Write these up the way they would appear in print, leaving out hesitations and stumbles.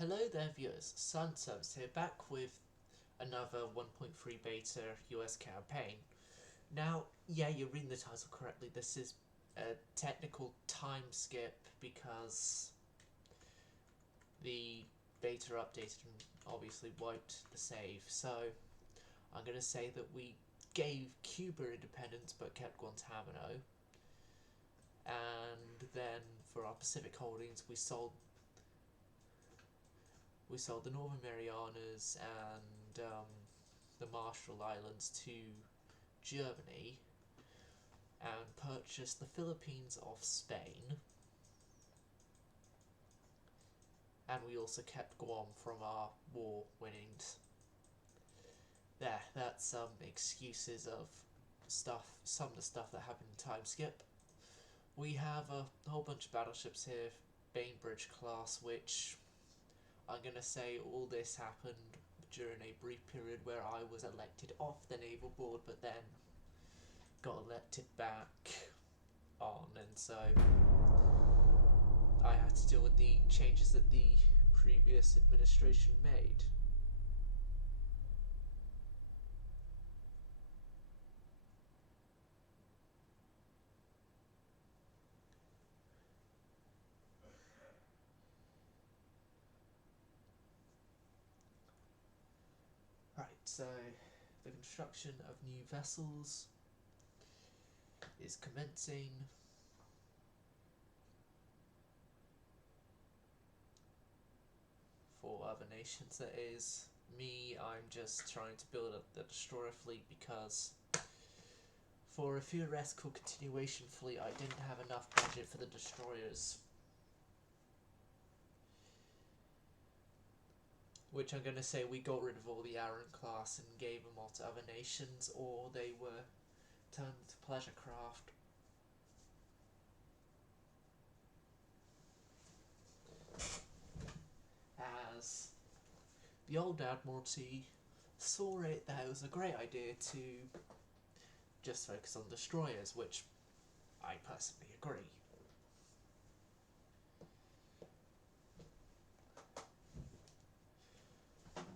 Hello there viewers, Sunsubs here, back with another 1.3 beta US campaign. Now, yeah, you're reading the title correctly, this is a technical time skip because the beta updated and obviously wiped the save, so I'm going to say that we gave Cuba independence but kept Guantanamo, and then for our Pacific holdings we sold the Northern Marianas and the Marshall Islands to Germany and purchased the Philippines off Spain. And we also kept Guam from our war winnings. That's some excuses of some of the stuff that happened in time skip. We have a whole bunch of battleships here, Bainbridge class, which I'm going to say all this happened during a brief period where I was elected off the naval board but then got elected back on, and so I had to deal with the changes that the previous administration made. Right, so the construction of new vessels is commencing. For other nations, that is. Me, I'm just trying to build up the destroyer fleet because for a theoretical continuation fleet I didn't have enough budget for the destroyers. Which I'm going to say we got rid of all the Aaron class and gave them all to other nations, or they were turned into pleasure craft. As the old Admiralty saw it that it was a great idea to just focus on destroyers, which I personally agree.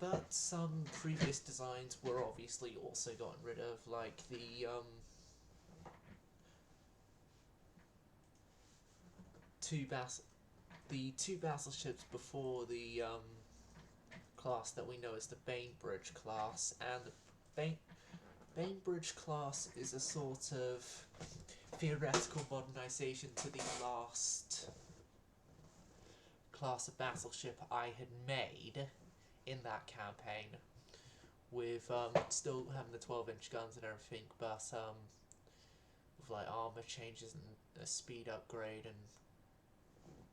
But some previous designs were obviously also gotten rid of, like the two battleships before the class that we know as the Bainbridge class, and the Bainbridge class is a sort of theoretical modernisation to the last class of battleship I had made in that campaign, with still having the 12-inch guns and everything, but with like armour changes and a speed upgrade and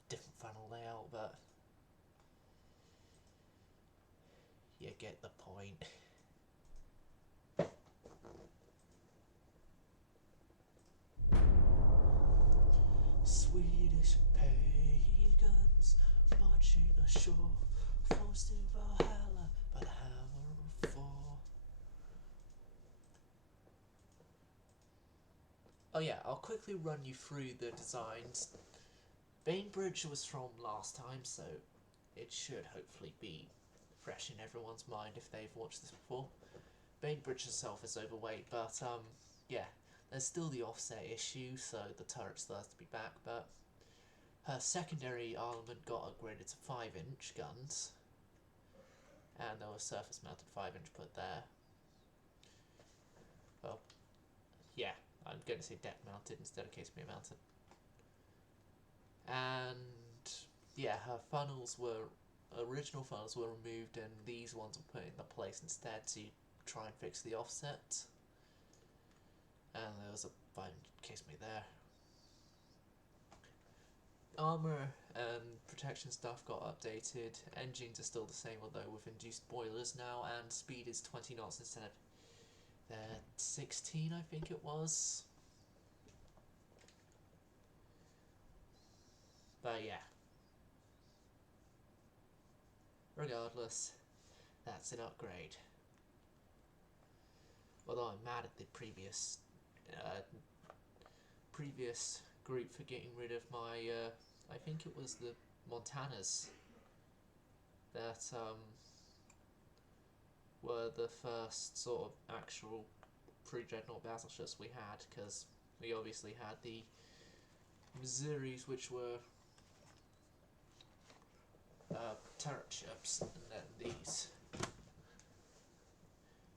different funnel layout, but you get the point. Swedish pagans marching ashore, forced in Valhalla by the hammer of Thor. Oh yeah, I'll quickly run you through the designs. Bainbridge was from last time, so it should hopefully be fresh in everyone's mind if they've watched this before. Bainbridge itself is overweight, but yeah, there's still the offset issue, so the turret still has to be back, but her secondary armament got upgraded to 5-inch guns, and there was surface mounted 5-inch put there. Well, yeah, I'm going to say deck mounted instead of casemate mounted. And yeah, her original funnels were removed and these ones were put in the place instead to try and fix the offset. And there was a 5-inch casemate there. Armour and protection stuff got updated, engines are still the same although with induced boilers now, and speed is 20 knots instead of 16 I think it was. But yeah, regardless, that's an upgrade. Although I'm mad at the previous group for getting rid of my, I think it was the Montanas. that were the first sort of actual pre-dreadnought battleships we had, because we obviously had the Missouris, which were turret ships, and then these.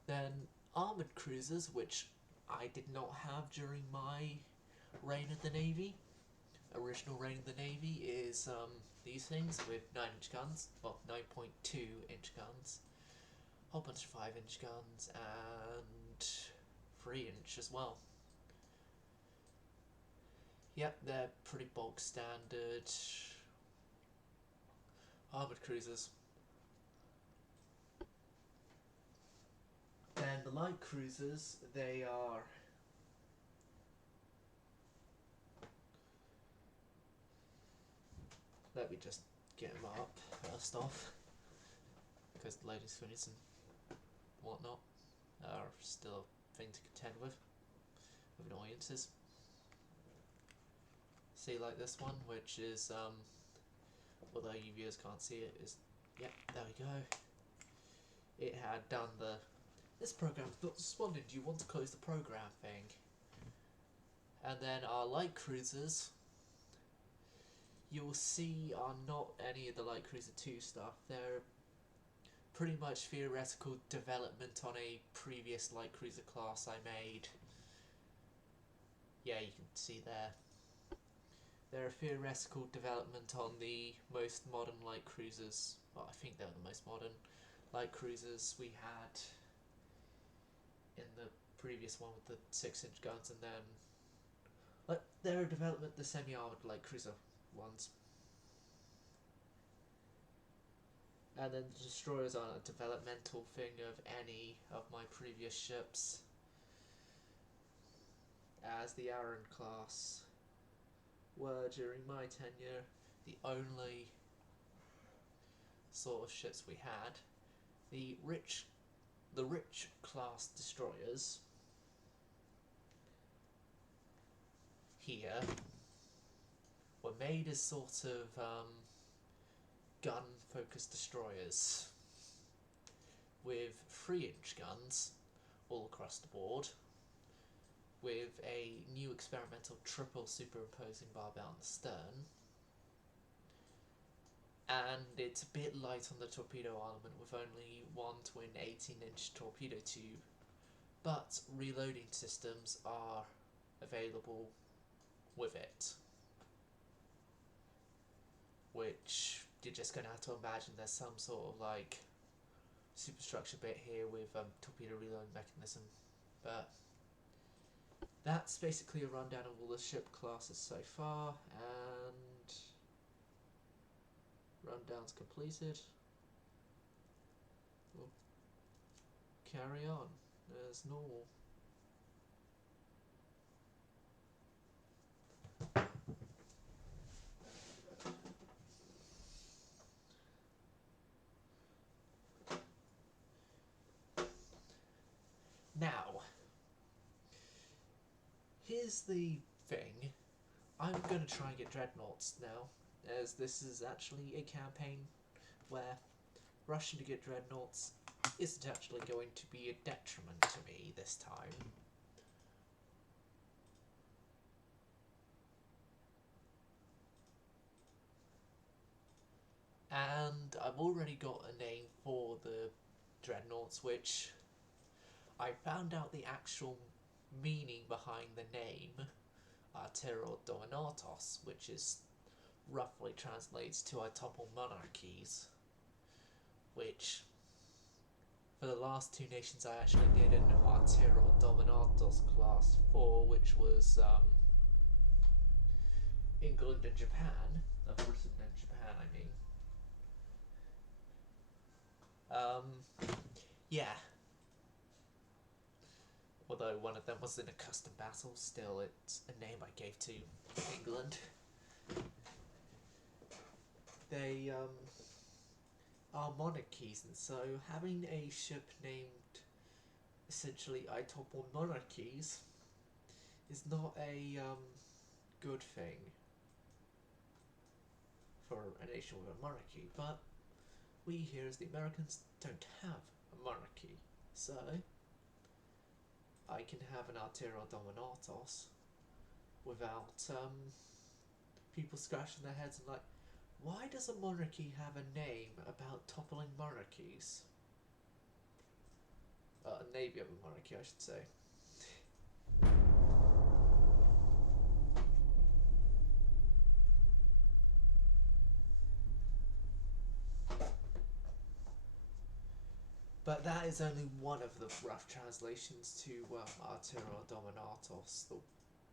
Then armoured cruisers, which I did not have during my reign of the Navy. Original reign of the Navy is these things with 9-inch guns, well, 9.2-inch guns, a whole bunch of 5-inch guns, and 3-inch as well. Yep, they're pretty bog standard armoured cruisers. Then the light cruisers, they are let me just get them up first off, because the ladies' finishes and whatnot are still a thing to contend with annoyances. See, like this one, which is, although you viewers can't see it, is, yep, there we go. It had done the, this program is not responding, do you want to close the program thing? And then our light cruisers, you'll see, are not any of the light cruiser 2 stuff. They're pretty much theoretical development on a previous light cruiser class I made. Yeah, you can see there. They're a theoretical development on the most modern light cruisers. Well, I think they're the most modern light cruisers we had in the previous one with the 6-inch guns, and then like they're a development of the semi-armored light cruiser ones. And then the destroyers are a developmental thing of any of my previous ships, as the Aaron class were during my tenure the only sort of ships we had. The rich class destroyers here were made as sort of gun-focused destroyers with 3-inch guns all across the board, with a new experimental triple superimposing barbell on the stern, and it's a bit light on the torpedo armament with only 1 twin 18-inch torpedo tube, but reloading systems are available with it, which you're just going to have to imagine there's some sort of like superstructure bit here with torpedo reloading mechanism. But that's basically a rundown of all the ship classes so far, and rundown's completed. We'll carry on as normal. Now, here's the thing. I'm going to try and get dreadnoughts now, as this is actually a campaign where rushing to get dreadnoughts isn't actually going to be a detriment to me this time. And I've already got a name for the dreadnoughts, which I found out the actual meaning behind the name, Terror Dominatos, which is roughly translates to I topple monarchies, which for the last 2 nations I actually did an Artero Dominatos class for, which was England and Japan, Britain and Japan I mean. Yeah. Although one of them was in a custom battle, still it's a name I gave to England. They are monarchies, and so having a ship named essentially I topple monarchies is not a good thing for a nation with a monarchy, but we here as the Americans don't have a monarchy, so I can have an admiral dominatus without people scratching their heads and like, why does a monarchy have a name about toppling monarchies? A navy of a monarchy, I should say. But that is only one of the rough translations to Arturo Dominatus.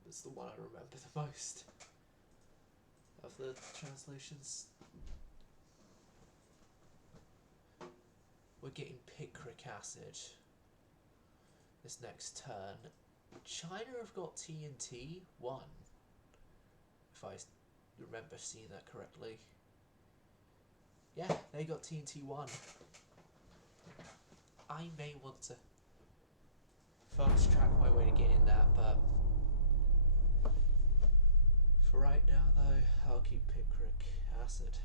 It's the one I remember the most of the translations. We're getting picric acid this next turn. China have got TNT 1, if I remember seeing that correctly. Yeah, they got TNT 1. I may want to fast track my way to getting that, but for right now though, I'll keep picric acid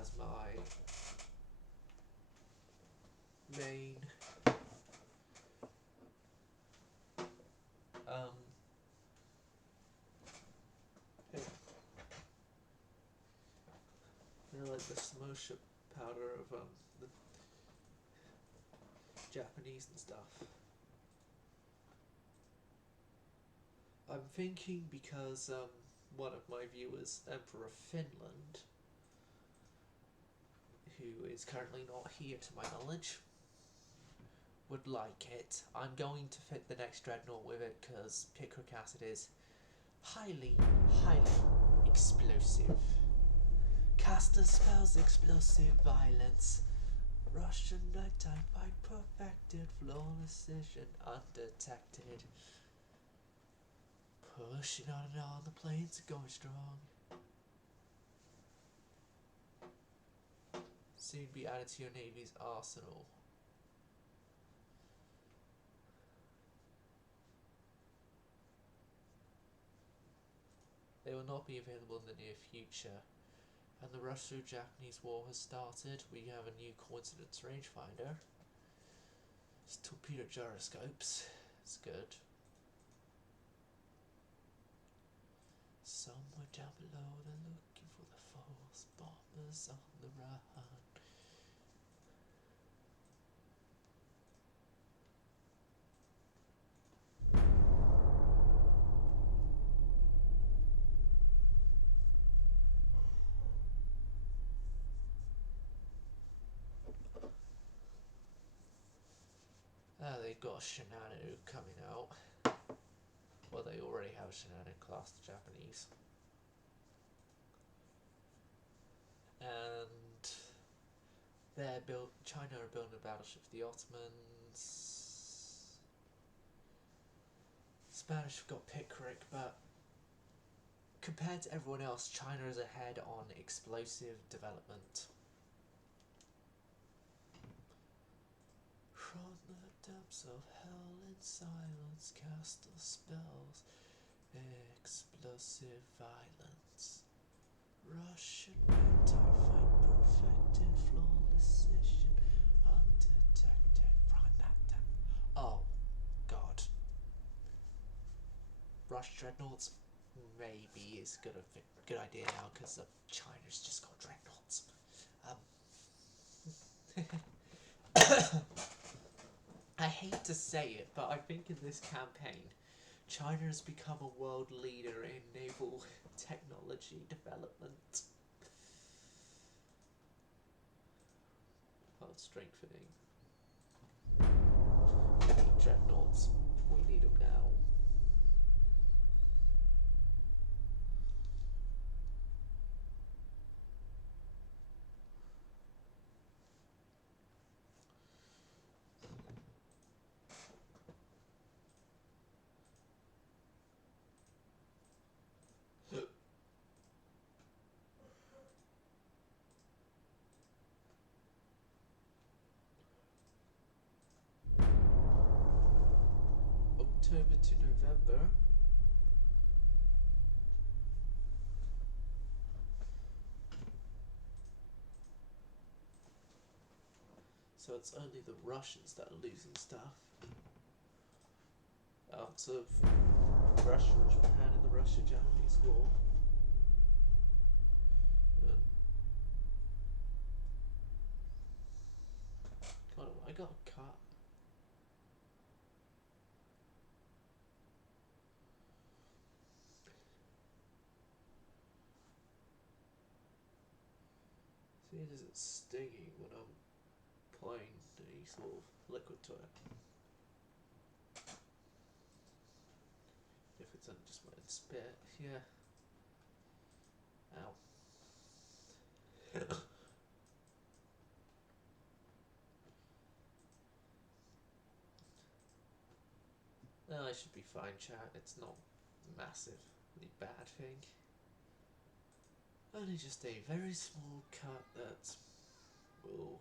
as my main they're like the Smosha powder of the Japanese and stuff. I'm thinking because one of my viewers, Emperor of Finland, who is currently not here to my knowledge, would like it. I'm going to fit the next dreadnought with it because picric acid is highly explosive. Caster spells explosive violence. Russian nighttime fight perfected, flawless vision undetected. Pushing on and on, the planes are going strong. Soon be added to your Navy's arsenal. They will not be available in the near future. And the Russo-Japanese war has started. We have a new coincidence rangefinder. It's torpedo gyroscopes. It's good. Somewhere down below, they're looking for the false bombers on the run. They've got a Shenanigans coming out. Well, they already have a Shenanigans class, the Japanese. And China are building a battleship for the Ottomans. Spanish have got picric, but compared to everyone else, China is ahead on explosive development. From the depths of hell in silence, cast the spells, explosive violence. Russian anti-fight perfected, flawless vision undetected from that time. Oh, God. Rush dreadnoughts maybe is a good idea now because China's just got dreadnoughts. I hate to say it, but I think in this campaign, China has become a world leader in naval technology development. Part strengthening. We need dreadnoughts. We need them now. October to November. So it's only the Russians that are losing stuff. Out of Russia and Japan in the Russia-Japanese War. God, I got a cut. See, is it stinging when I'm applying any sort of liquid to it? If it's only just my spit, yeah. Ow. I should be fine, chat. It's not a massively bad thing. Only just a very small cut that will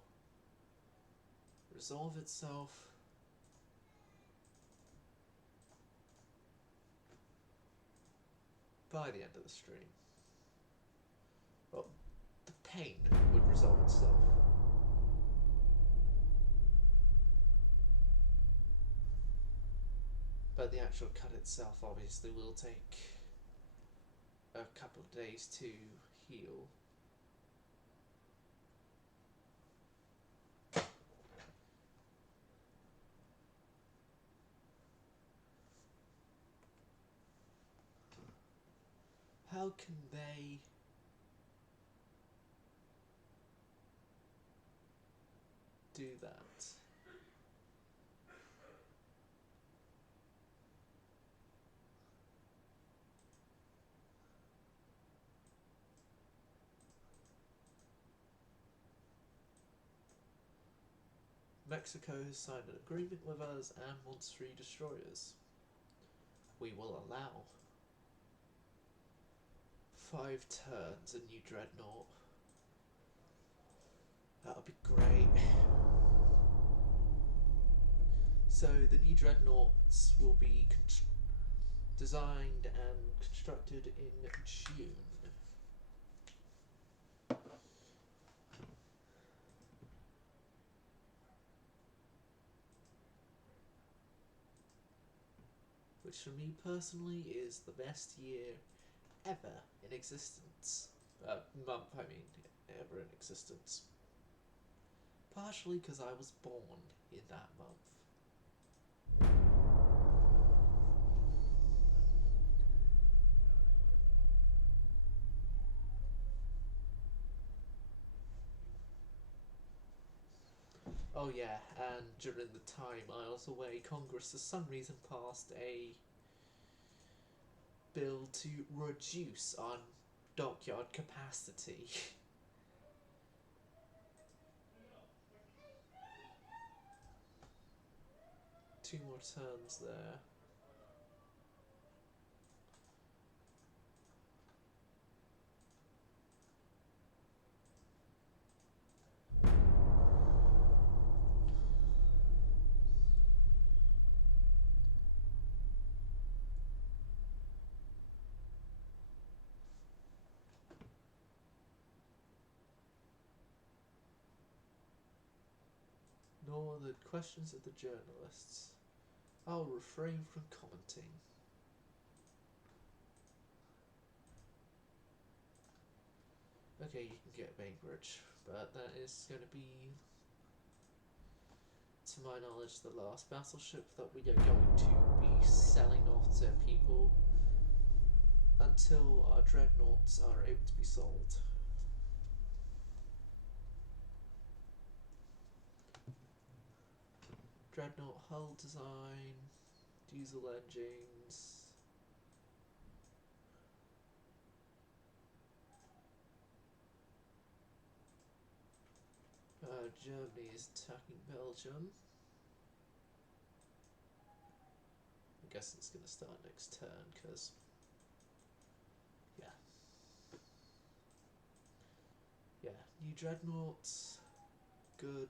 resolve itself by the end of the stream. Well, the pain would resolve itself. But the actual cut itself obviously will take a couple of days to heal. How can they do that? Mexico has signed an agreement with us and wants 3 destroyers. We will allow 5 turns a new dreadnought. That would be great. So the new dreadnoughts will be designed and constructed in June. Which for me personally is the best year ever in existence. Month, I mean, ever in existence. Partially because I was born in that month. Oh yeah, and during the time I was away, Congress for some reason passed a bill to reduce our dockyard capacity. 2 more turns there. Nor the questions of the journalists. I'll refrain from commenting. Okay, you can get Bainbridge, but that is going to be, to my knowledge, the last battleship that we are going to be selling off to people until our dreadnoughts are able to be sold. Dreadnought hull design, diesel engines. Germany is attacking Belgium. I guess it's going to start next turn, because, yeah. Yeah, new dreadnoughts, good.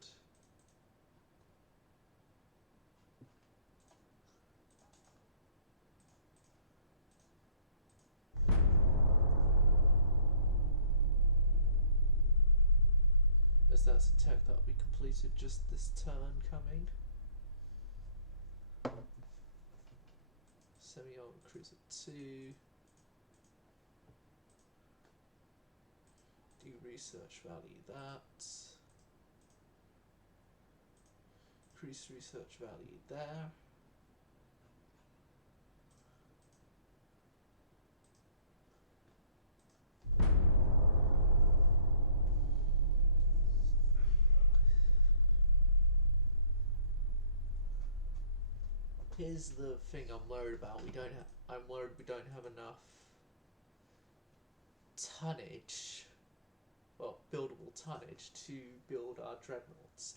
As realise that's a tech that'll be completed just this turn coming. Semi-armored cruiser 2. Do research value that. Increase research value there. Here's the thing I'm worried about. I'm worried we don't have enough tonnage, well, buildable tonnage to build our dreadnoughts.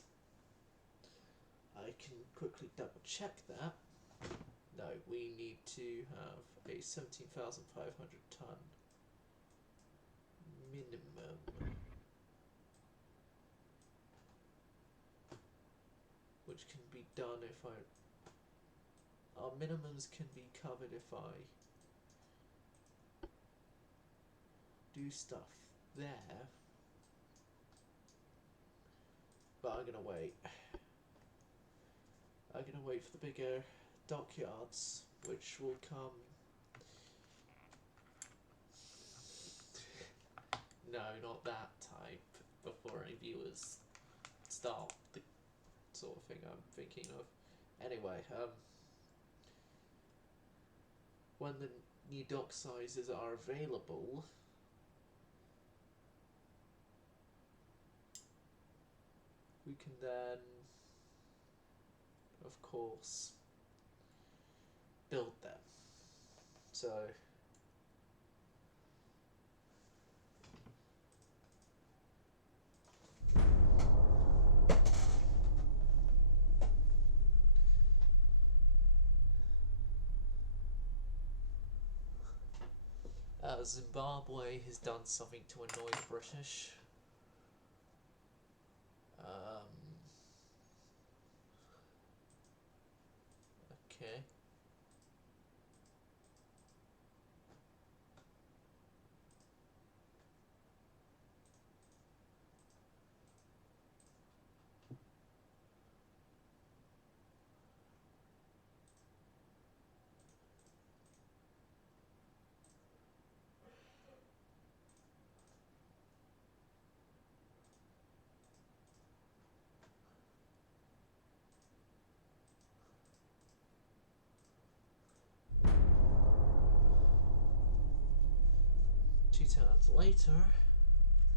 I can quickly double check that. No, we need to have a 17,500 ton minimum, which can be done if our minimums can be covered if I do stuff there, but I'm gonna wait for the bigger dockyards, which will come. No, not that type, before any viewers start the sort of thing I'm thinking of. Anyway, when the new dock sizes are available, we can then, of course, build them. So Zimbabwe has done something to annoy the British. Okay. Two turns later,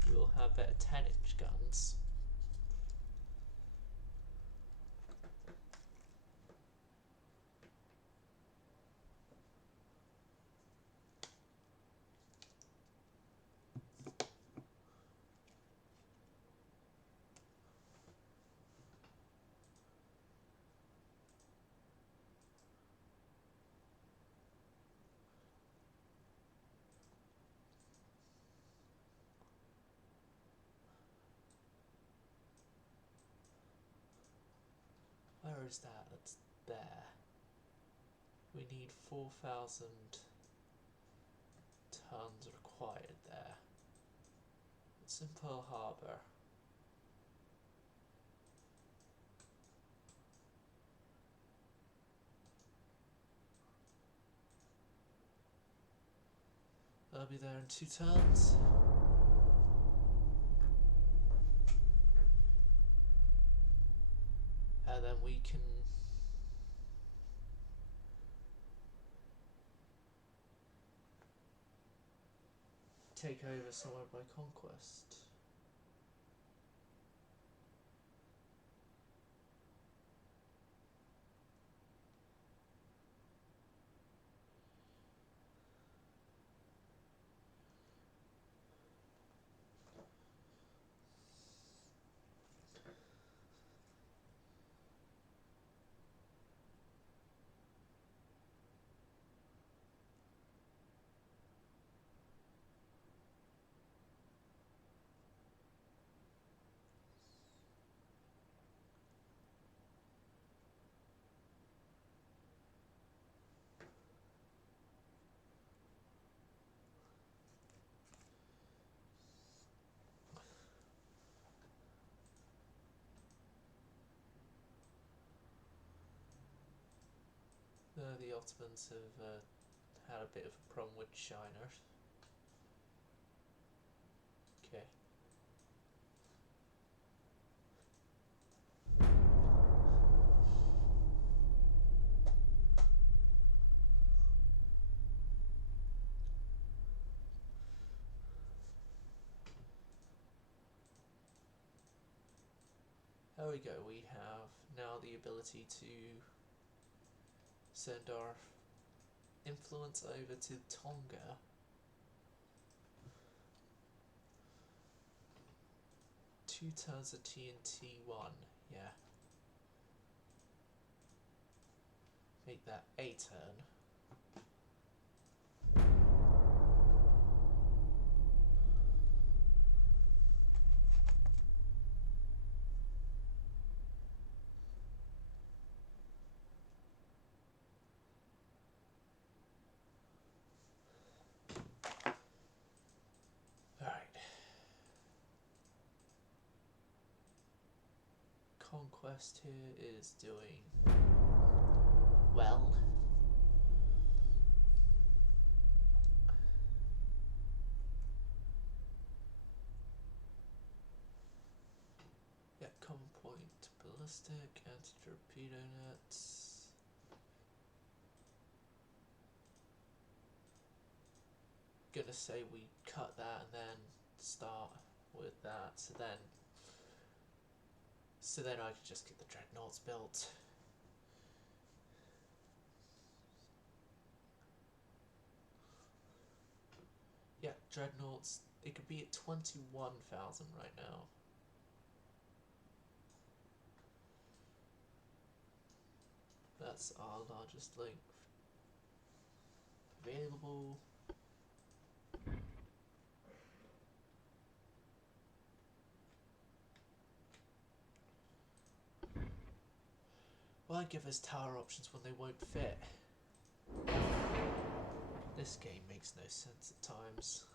we'll have their 10-inch guns. Where is that? That's there. We need 4,000 tons required there. It's in Pearl Harbor. I'll be there in 2 turns. And then we can take over somewhere by conquest. Ottomans have had a bit of a problem with China. Okay. There we go, we have now the ability to send our influence over to Tonga. Two turns of TNT1, yeah. Make that a turn. Conquest here is doing well. Yeah, common point, ballistic, anti-torpedo nets. Gonna say we cut that and then start with that, so then I could just get the dreadnoughts built. Yeah, dreadnoughts, it could be at 21,000 right now. That's our largest length available. Why give us tower options when they won't fit? This game makes no sense at times.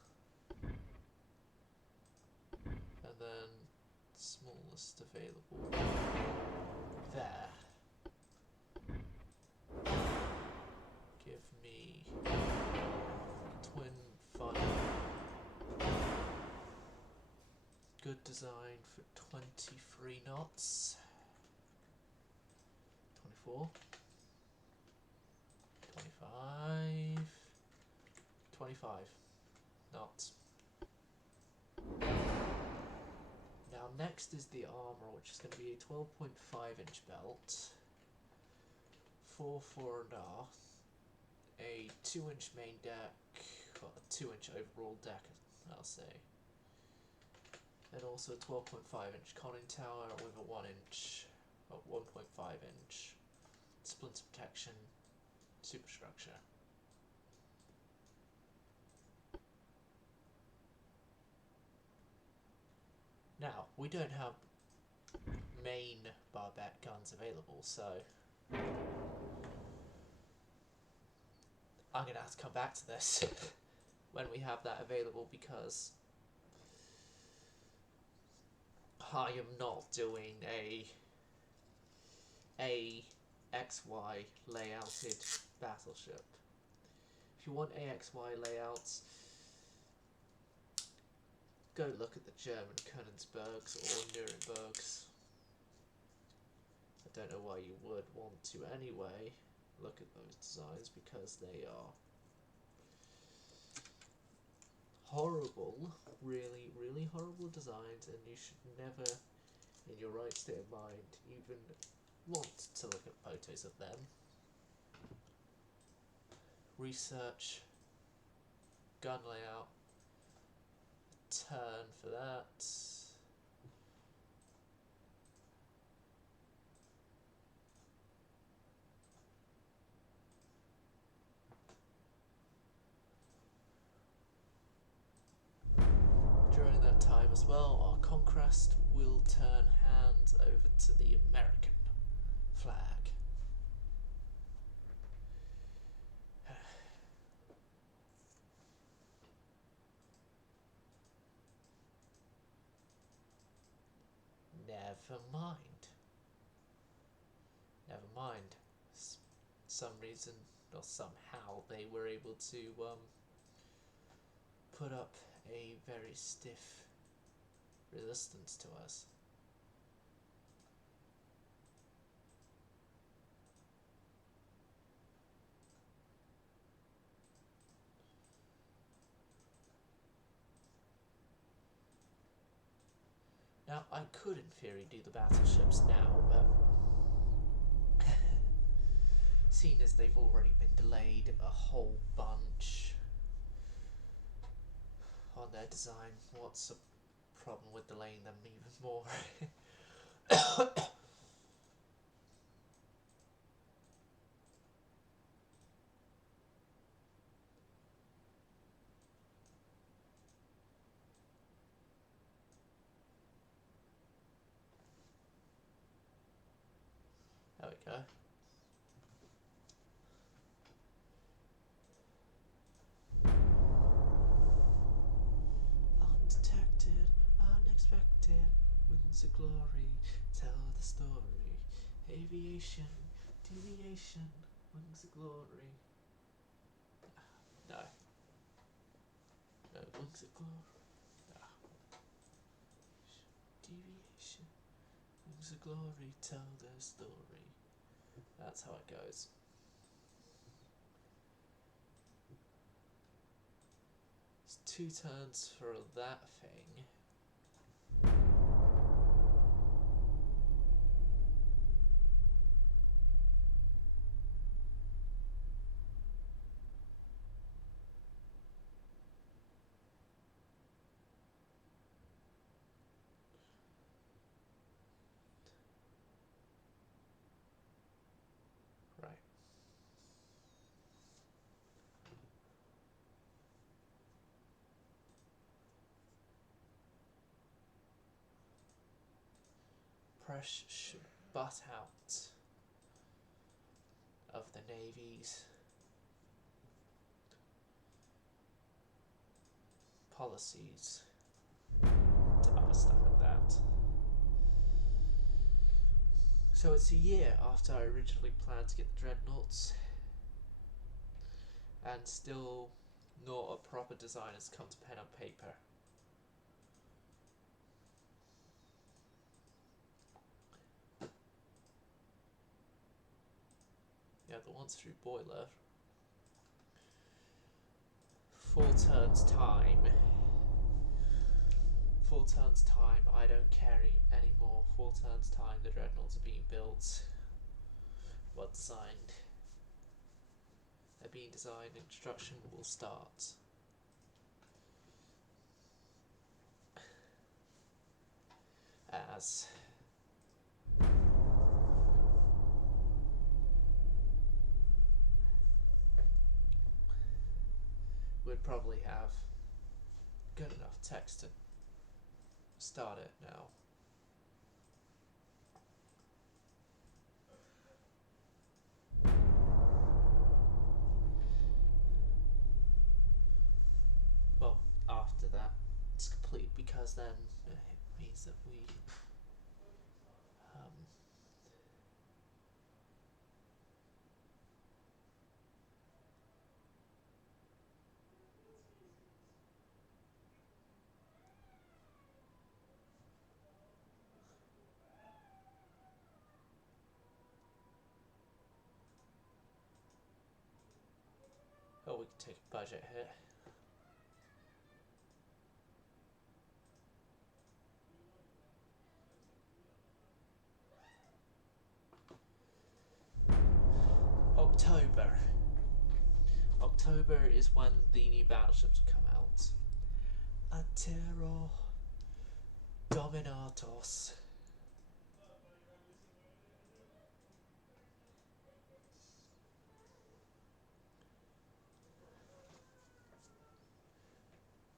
And then smallest available there. Give me twin fun. Good design for 23 knots. 24. 25. 25 knots. Now next is the armour, which is going to be a 12.5-inch belt, 4 4.5, a 2-inch main deck, well, a 2-inch overall deck, I'll say, and also a 12.5-inch conning tower with a 1-inch, or 1.5-inch splinter protection superstructure. Now, we don't have main barbette guns available, so I'm going to have to come back to this when we have that available, because I am not doing a AXY layouted battleship. If you want AXY layouts, go look at the German Königsbergs or Nurembergs. I don't know why you would want to anyway. Look at those designs, because they are horrible, really, really horrible designs, and you should never, in your right state of mind, even want to look at photos of them. Research, gun layout, turn for that. During that time as well, our conquest will turn hands over to the American flag. Never mind. Never mind. Some reason or somehow they were able to put up a very stiff resistance to us. Now, I could in theory do the battleships now, but seeing as they've already been delayed a whole bunch on their design, what's the problem with delaying them even more? There we go. Undetected, unexpected, wings of glory, tell the story. Aviation, deviation, wings of glory. No. No, wings of glory. No. Deviation, wings of glory, tell their story. That's how it goes. It's 2 turns for that thing. Right. Press should butt out of the Navy's policies to other stuff like that. So it's a year after I originally planned to get the dreadnoughts, and still not a proper design has come to pen and paper. Yeah, the ones through boiler. 4 turns time. 4 turns time, I don't carry anymore. 4 turns time, the dreadnoughts are being built. Well designed. They're being designed and construction will start. As we'd probably have good enough text to start it now. Well, after that it's complete, because then it means that we oh, we can take a budget hit. October. October is when the new battleships will come out. Admiral Dominatos.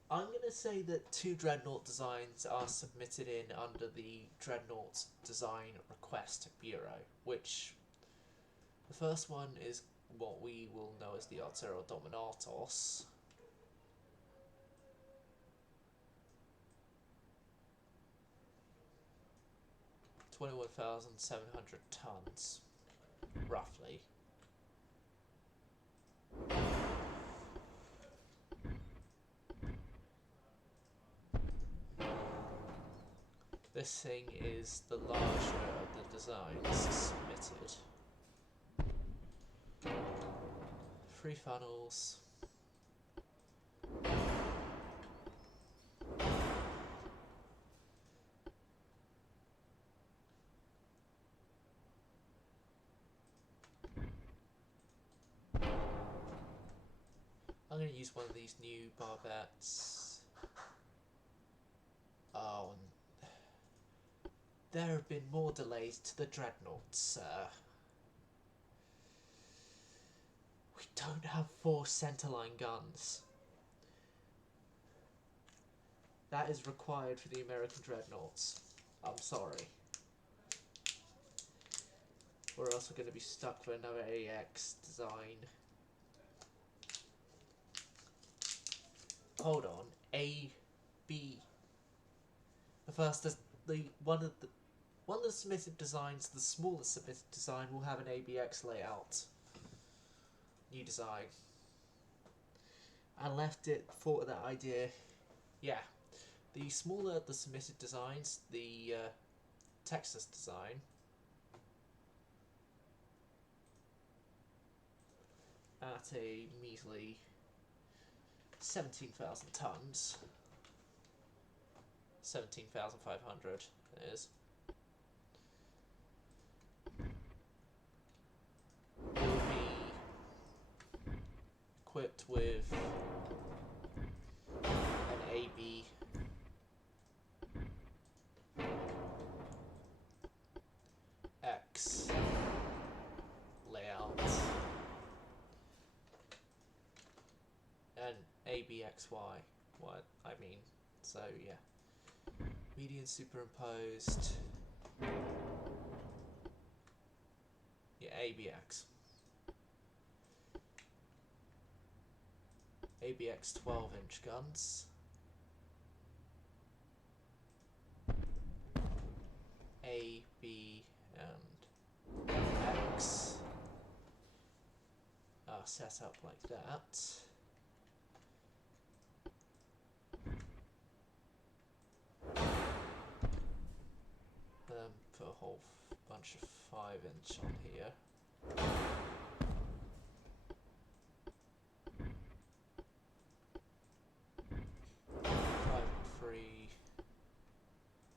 I'm going to say that 2 dreadnought designs are submitted in under the Dreadnought Design Request Bureau, which the first one is what we will know as the Admiral Dominatos. $21,700 tons, roughly. This thing is the larger of the designs submitted. 3 funnels. I'm going to use one of these new barbettes. Oh, and there have been more delays to the dreadnoughts, sir. We don't have 4 centerline guns. That is required for the American dreadnoughts. I'm sorry. Or else we're going to be stuck with another AX design. Hold on, A, B. The first is one of the submitted designs. The smallest submitted design will have an ABX layout. New design. I left it for that idea. Yeah, the smaller the submitted designs, the Texas design. At a measly 17,000 tons. 17,500 it is. Will be equipped with an AB X layout and ABXY. What I mean, so yeah. Median superimposed. Yeah, ABX. ABX 12-inch guns. A, B, and X are set up like that. Put a whole bunch of 5-inch on here. 5.3,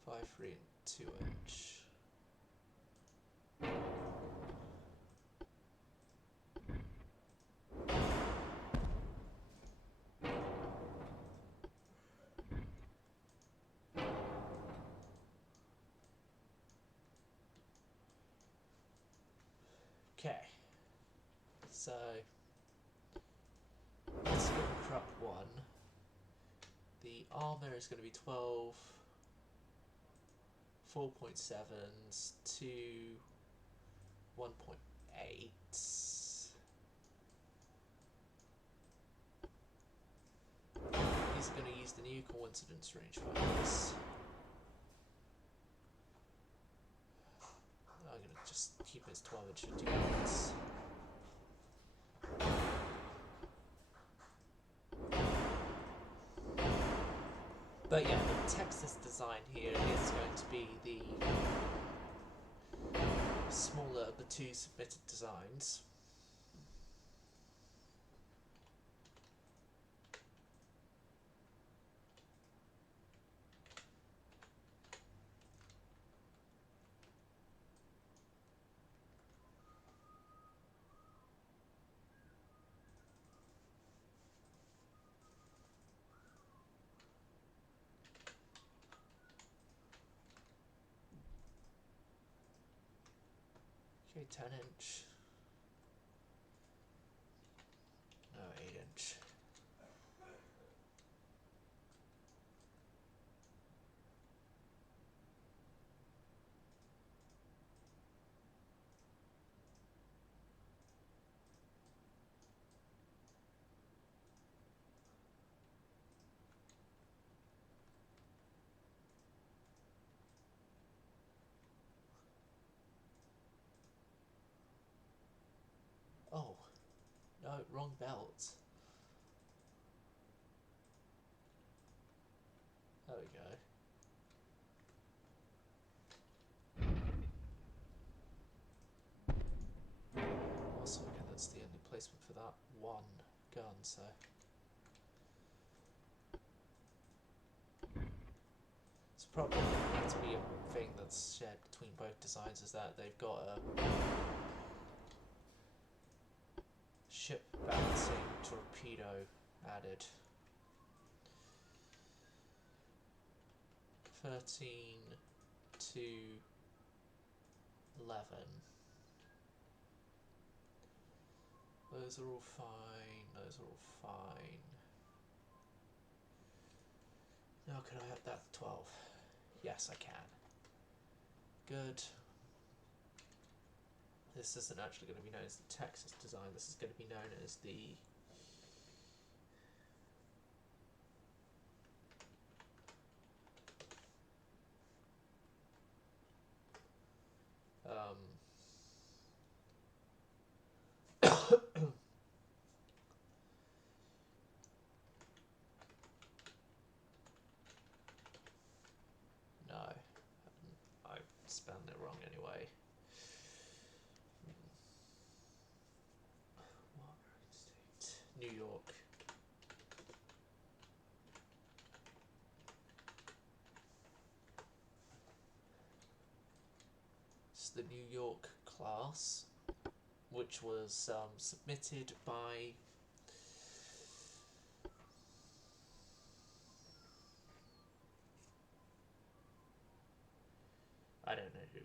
5.3 and 2-inch. Okay, so let's go prop 1. The armor is going to be 12 4.7s to 1.8. He's going to use the new coincidence rangefinders. I'm going to just keep his 12-inch units. But yeah, the Texas design here is going to be the smaller of the 2 submitted designs. Okay, 10-inch. No, 8-inch. Oh, no, wrong belt. There we go. gun, so it's probably going to be a thing that's shared between both designs, is that they've got a ship balancing torpedo added. 13 to 11. Those are all fine, those are all fine. Now can I have that 12? Yes, I can. Good. This isn't actually going to be known as the Texas design, this is going to be known as the no, I spelled it wrong anyway. New York. It's the New York class, which was submitted by I don't know who.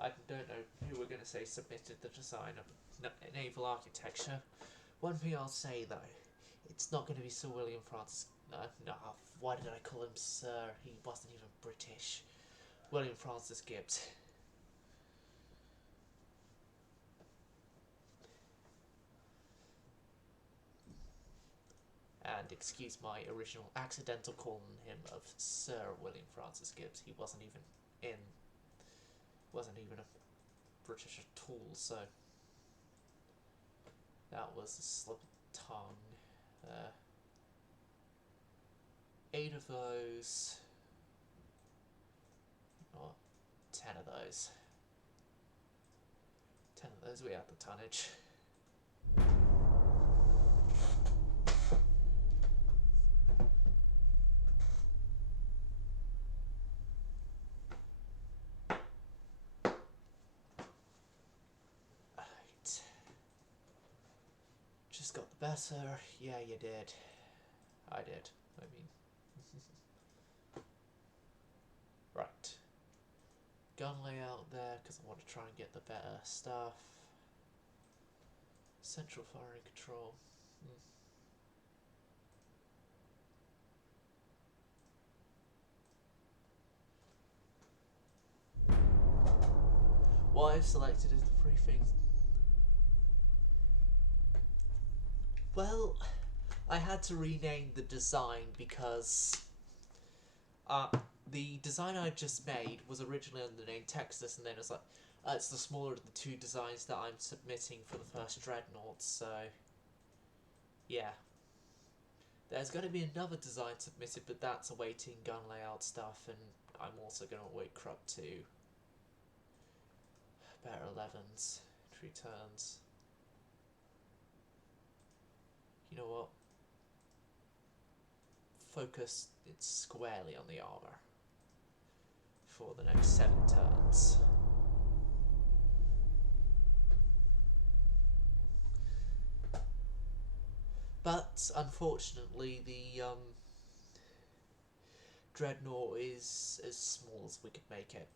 I don't know who we're going to say submitted the design of naval architecture. One thing I'll say though, it's not going to be Sir William Francis. No, why did I call him Sir? He wasn't even British. William Francis Gibbs. And excuse my original accidental calling him of Sir William Francis Gibbs. He wasn't even a British at all, so that was a slip of tongue. 8 of those, or 10 of those. 10 of those, we have the tonnage. Just got the better. Yeah, you did. I did. I mean. Right. Gun layout there, because I want to try and get the better stuff. Central firing control. What I've selected is the 3 things. Well, I had to rename the design because the design I just made was originally under the name Texas, and then it was like, it's the smaller of the 2 designs that I'm submitting for the first dreadnoughts, so yeah. There's going to be another design submitted, but that's awaiting gun layout stuff, and I'm also going to await Krupp 2. Better 11s, entry turns. You know what? Focus it squarely on the armour for the next 7 turns. But unfortunately, the dreadnought is as small as we could make it.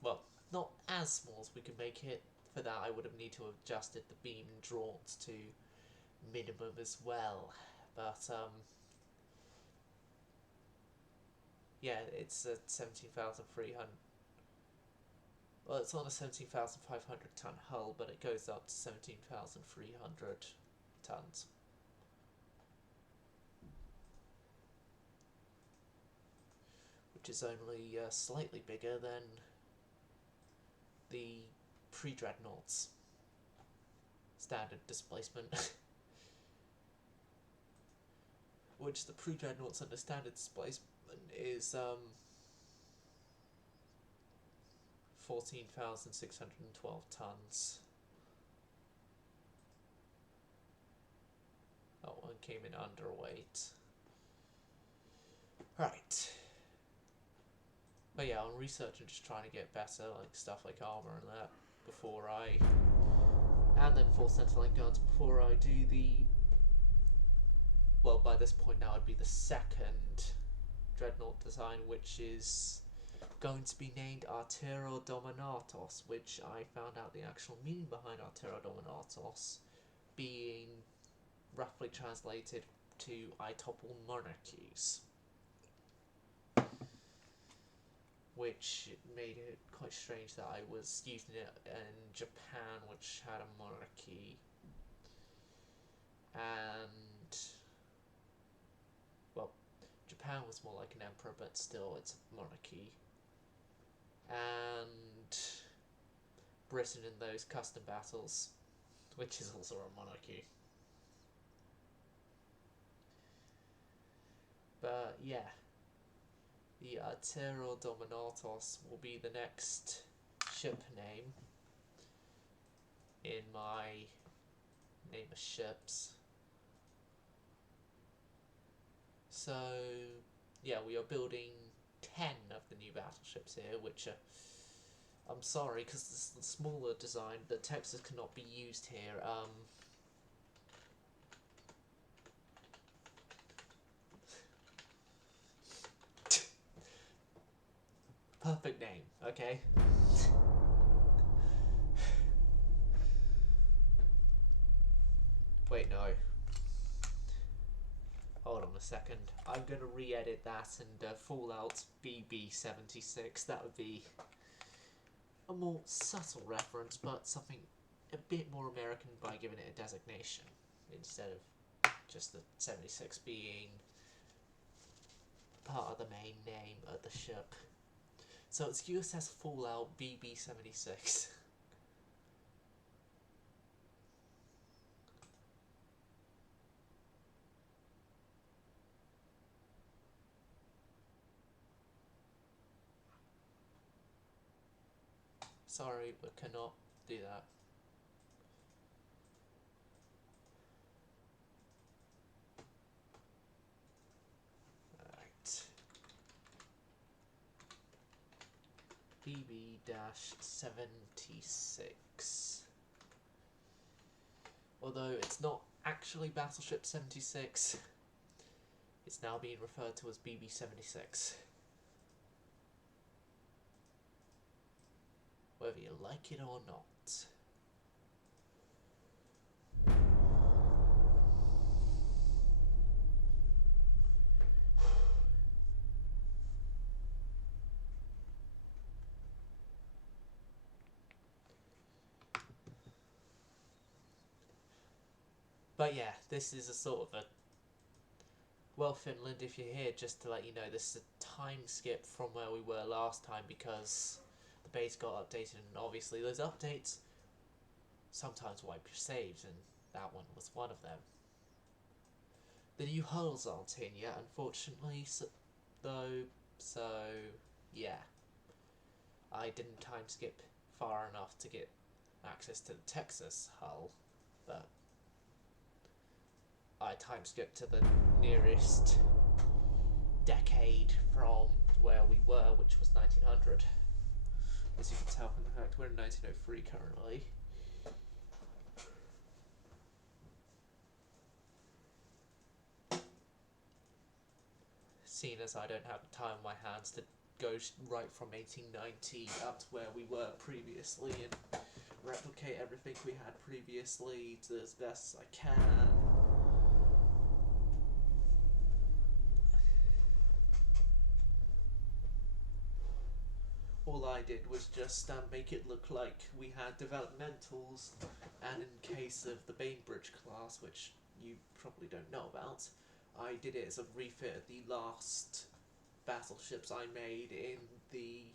Well, not as small as we could make it. For that, I would have needed to have adjusted the beam and draught to minimum as well. But yeah, it's at 17,300. Well, it's on a 17,500 ton hull, but it goes up to 17,300 tons. Which is only slightly bigger than the pre-dreadnoughts standard displacement. Which the pre-dreadnoughts under standard displacement is 14,612 tons. That one came in underweight. Right. But yeah, I'm researching, just trying to get better, like stuff like armor and that, before I... And then 4 Sentinel guns before I do the... Well, by this point now it'd be the second dreadnought design, which is going to be named Artero Dominatos, which I found out the actual meaning behind Artero Dominatos being roughly translated to I topple monarchies, which made it quite strange that I was using it in Japan, which had a monarchy, and well, Japan was more like an emperor, but still it's a monarchy, and Britain in those custom battles, which is also a monarchy. But yeah, the Artero Dominatos will be the next ship name in my name of ships. So yeah, we are building 10 of the new battleships here, which are, I'm sorry, because this is the smaller design, the Texas cannot be used here. Perfect name, okay? Wait, no. Hold on a second. I'm going to re-edit that and Fallout BB-76. That would be a more subtle reference, but something a bit more American by giving it a designation, instead of just the 76 being part of the main name of the ship. So it's USS Fallout BB-76. Sorry, we cannot do that. Alright. BB-76. Although it's not actually Battleship 76, it's now being referred to as BB-76. Whether you like it or not. But yeah, this is a sort of a... Well, Finland, if you're here, just to let you know, this is a time skip from where we were last time, because the base got updated, and obviously those updates sometimes wipe your saves, and that one was one of them. The new hulls aren't in yet, unfortunately, so yeah. I didn't time skip far enough to get access to the Texas hull, but I time skipped to the nearest decade from where we were, which was 1900. As you can tell from the fact we're in 1903 currently. Seeing as I don't have the time on my hands to go right from 1890 up to where we were previously and replicate everything we had previously to as best as I can. All I did was just make it look like we had developmentals, and in case of the Bainbridge class, which you probably don't know about, I did it as a refit of the last battleships I made in the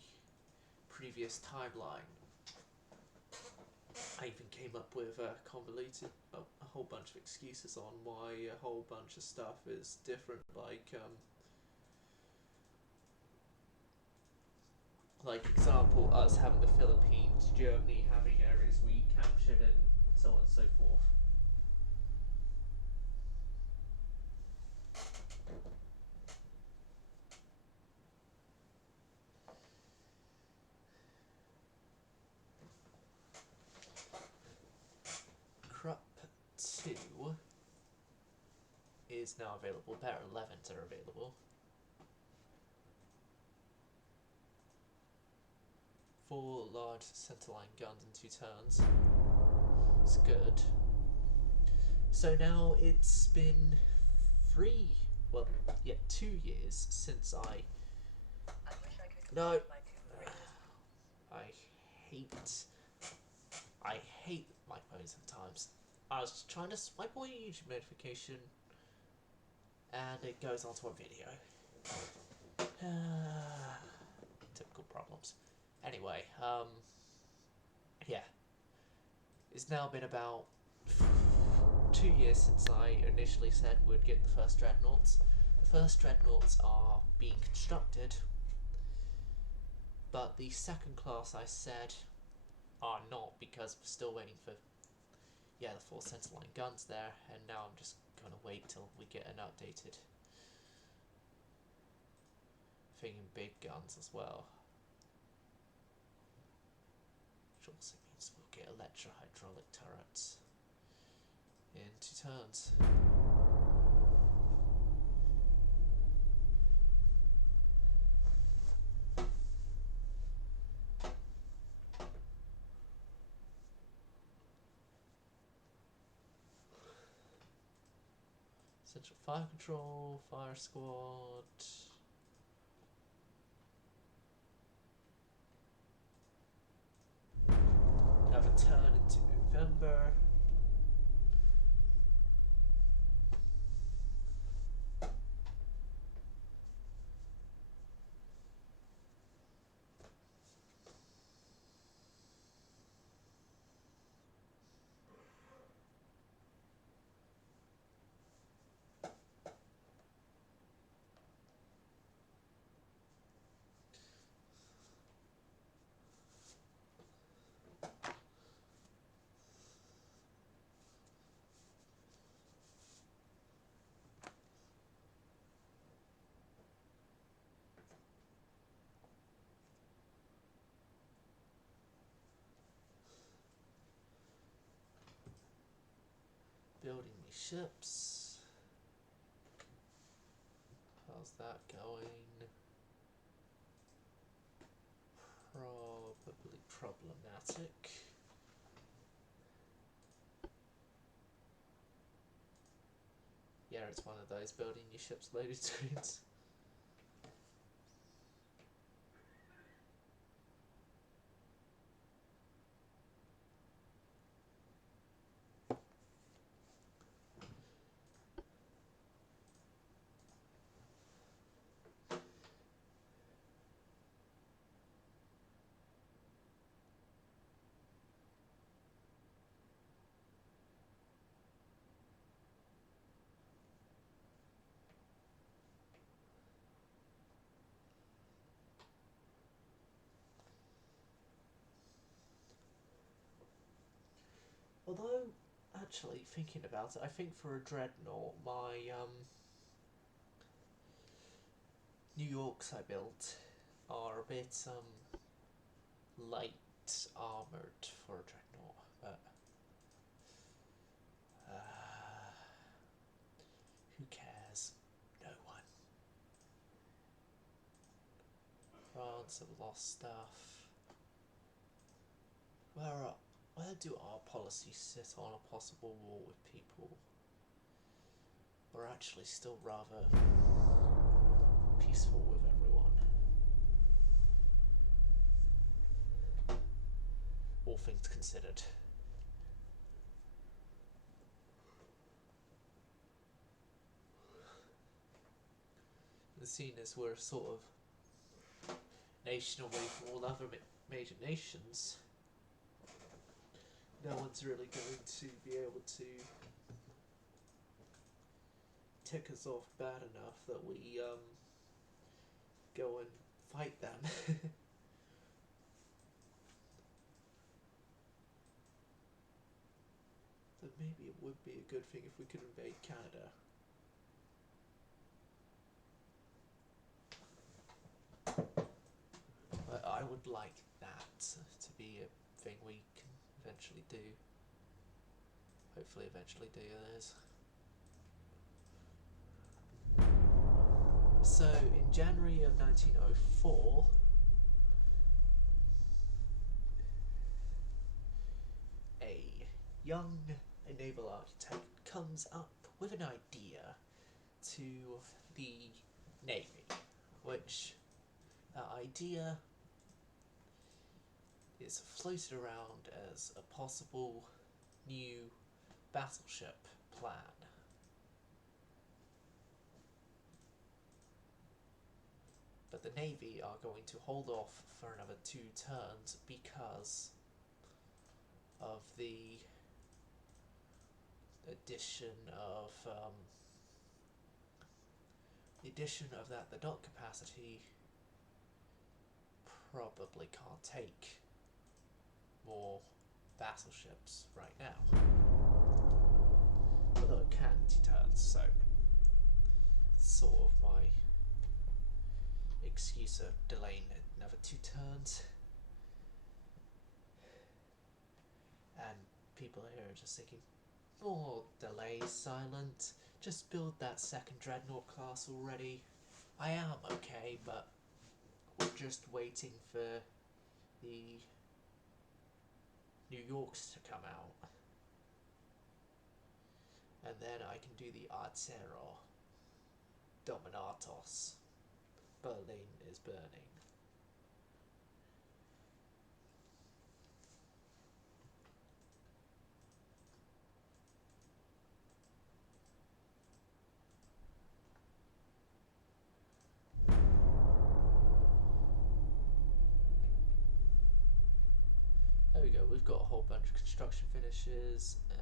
previous timeline. I even came up with a whole bunch of excuses on why a whole bunch of stuff is different, Like example, us having the Philippines, Germany having areas we captured, and so on and so forth. Krupp 2 is now available. Better 11s are available. 4 large centerline guns in 2 turns. It's good. So now it's been 2 years since I I hate my phone sometimes. I was trying to swipe away a YouTube notification and it goes onto a video. Typical problems. Anyway, yeah. It's now been about 2 years since I initially said we'd get the first dreadnoughts. The first dreadnoughts are being constructed, but the second class I said are not, because we're still waiting for the 4 centerline guns there, and now I'm just going to wait till we get an updated thing in big guns as well. Which also means we'll get electro-hydraulic turrets in 2 turns. Central Fire Control, Fire Squad. Have a turn into November. Building these ships. How's that going? Probably problematic. Yeah, it's one of those building your ships loaded screens. Although, actually, thinking about it, I think for a dreadnought, my New Yorks I built are a bit light armoured for a dreadnought, but who cares? No one. France have lost stuff. Where do our policies sit on a possible war with people? We're actually still rather peaceful with everyone. All things considered. The scene is we're sort of nation away from all other major nations. No one's really going to be able to tick us off bad enough that we go and fight them. maybe it would be a good thing if we could invade Canada. But I would like that to be a thing we can eventually do. Hopefully eventually do this. So in January of 1904, a young naval architect comes up with an idea to the Navy, which idea is floated around as a possible new battleship plan. But the Navy are going to hold off for another 2 turns because of the addition of that the dock capacity probably can't take more battleships right now. Although it can in 2 turns, so it's sort of my excuse of delaying another 2 turns. And people here are just thinking, oh, delay, silent, just build that 2nd dreadnought class already. I am okay, but we're just waiting for the New Yorks to come out. And then I can do the admiral. Dominatos. Berlin is burning. There we go, we've got a whole bunch of construction finishes, and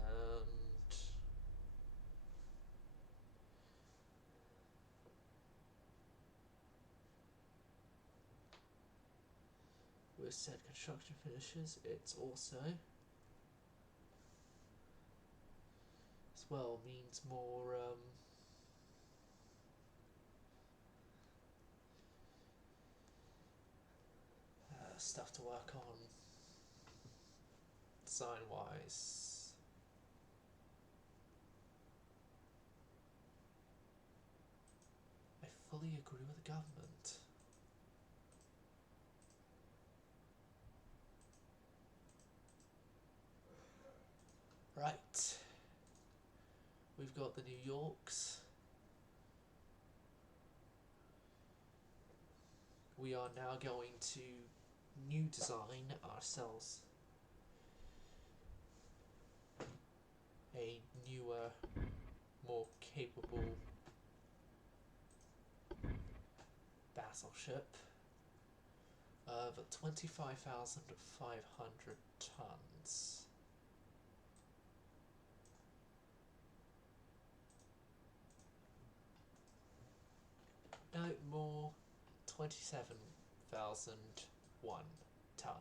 with said construction finishes, it's also as well means more stuff to work on design wise. I fully agree with the government. Right, we've got the New Yorks. We are now going to new design ourselves a newer, more capable battleship of 25,500 tons. No, more, 27,001 ton.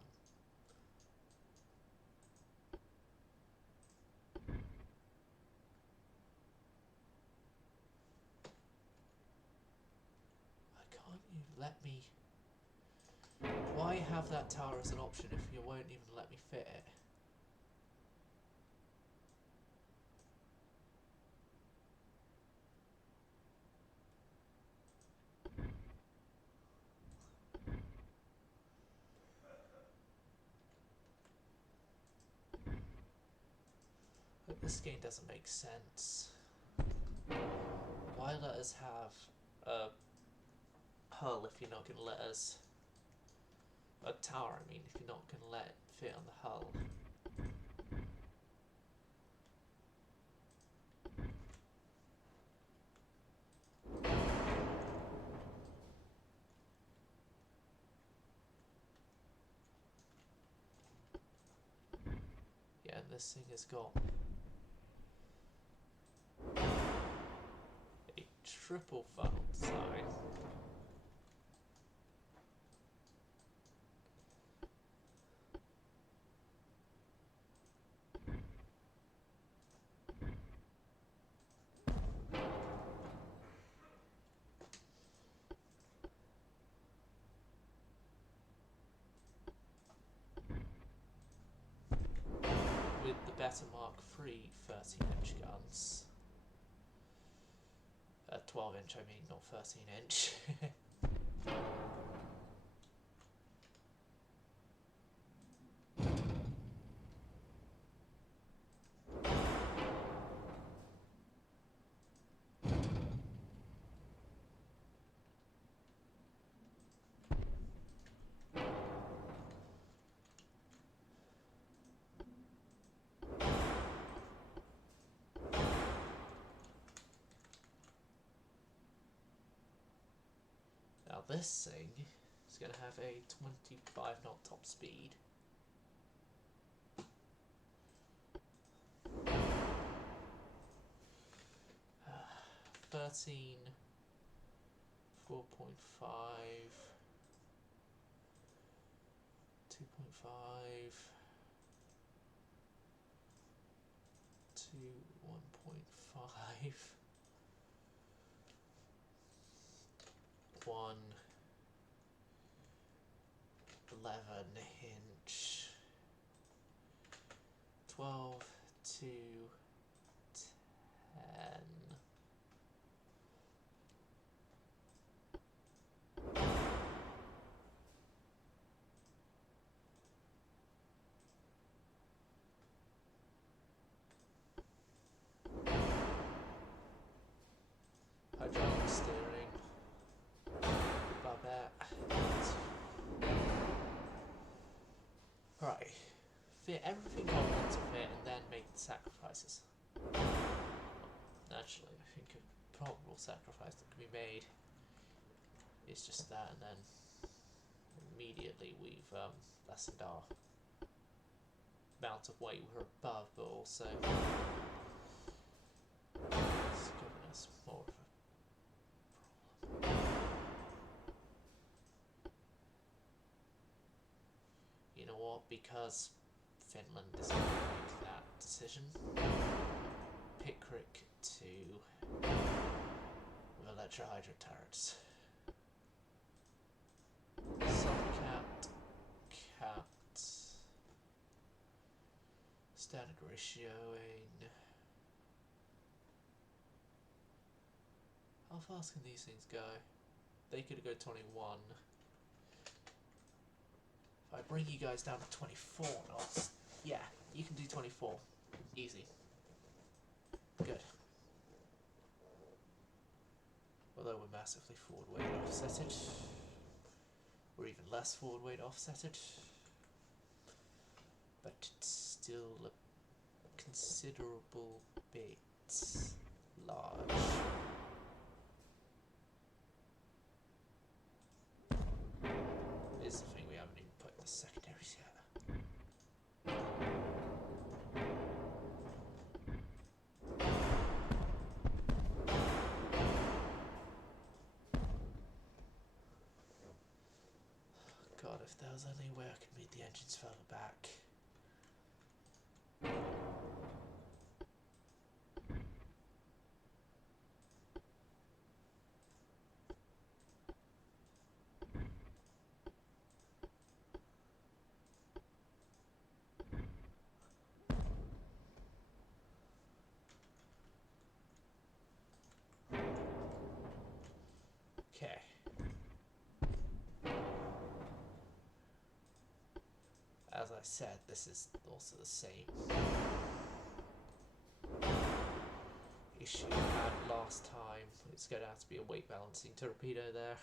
Why can't you let me... Why have that tower as an option if you won't even let me fit it? This game doesn't make sense. Why let us have a hull if you're not going to let us... A tower, I mean, if you're not going to let it fit on the hull. Yeah, this thing has got a triple funnel design. better Mark III 13-inch guns. 12-inch, I mean, not 13-inch. Now this thing is going to have a 25 knot top speed. Uh, 13, 4.5, 2.5, to 1.5. 1 11-inch 12 to 10. Hydraulic steering, Babette. Right, fit everything I want to fit and then make the sacrifices. Naturally, I think a probable sacrifice that can be made is just that, and then immediately we've lessened our amount of weight we're above, but also it's given us more of a problem. You know what? Because Finland is going to make that decision, Pickrick to with electrohydro turrets. Subcat, cat, standard ratioing. How fast can these things go? They could go 21. If I bring you guys down to 24 knots, yeah, you can do 24. Easy. Good. Although we're massively forward weight offsetted. Or even less forward weight offsetted. But it's still a considerable bit large. Is the thing we haven't even put in the secondaries yet. God, if there was any way I could meet the engines further back. Okay. As I said, this is also the same issue we had last time. It's going to have to be a weight balancing torpedo there.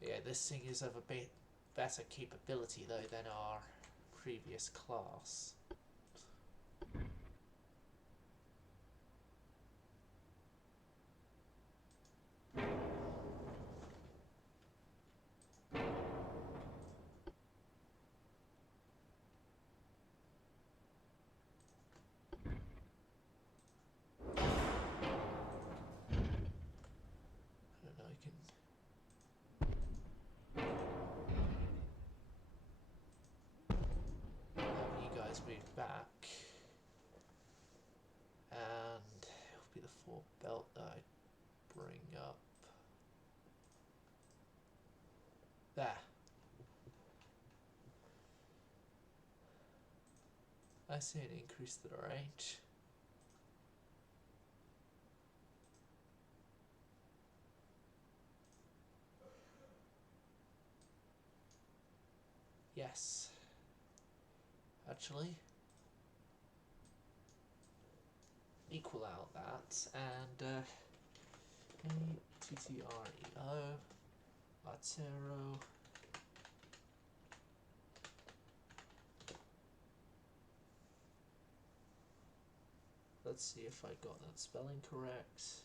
Yeah, this thing is of a bit better capability though than our previous class. Move back, and it'll be the 4 belt that I bring up. I see an increase to the range. Yes. Actually, equal out that and ATTREO Artero. Let's see if I got that spelling correct.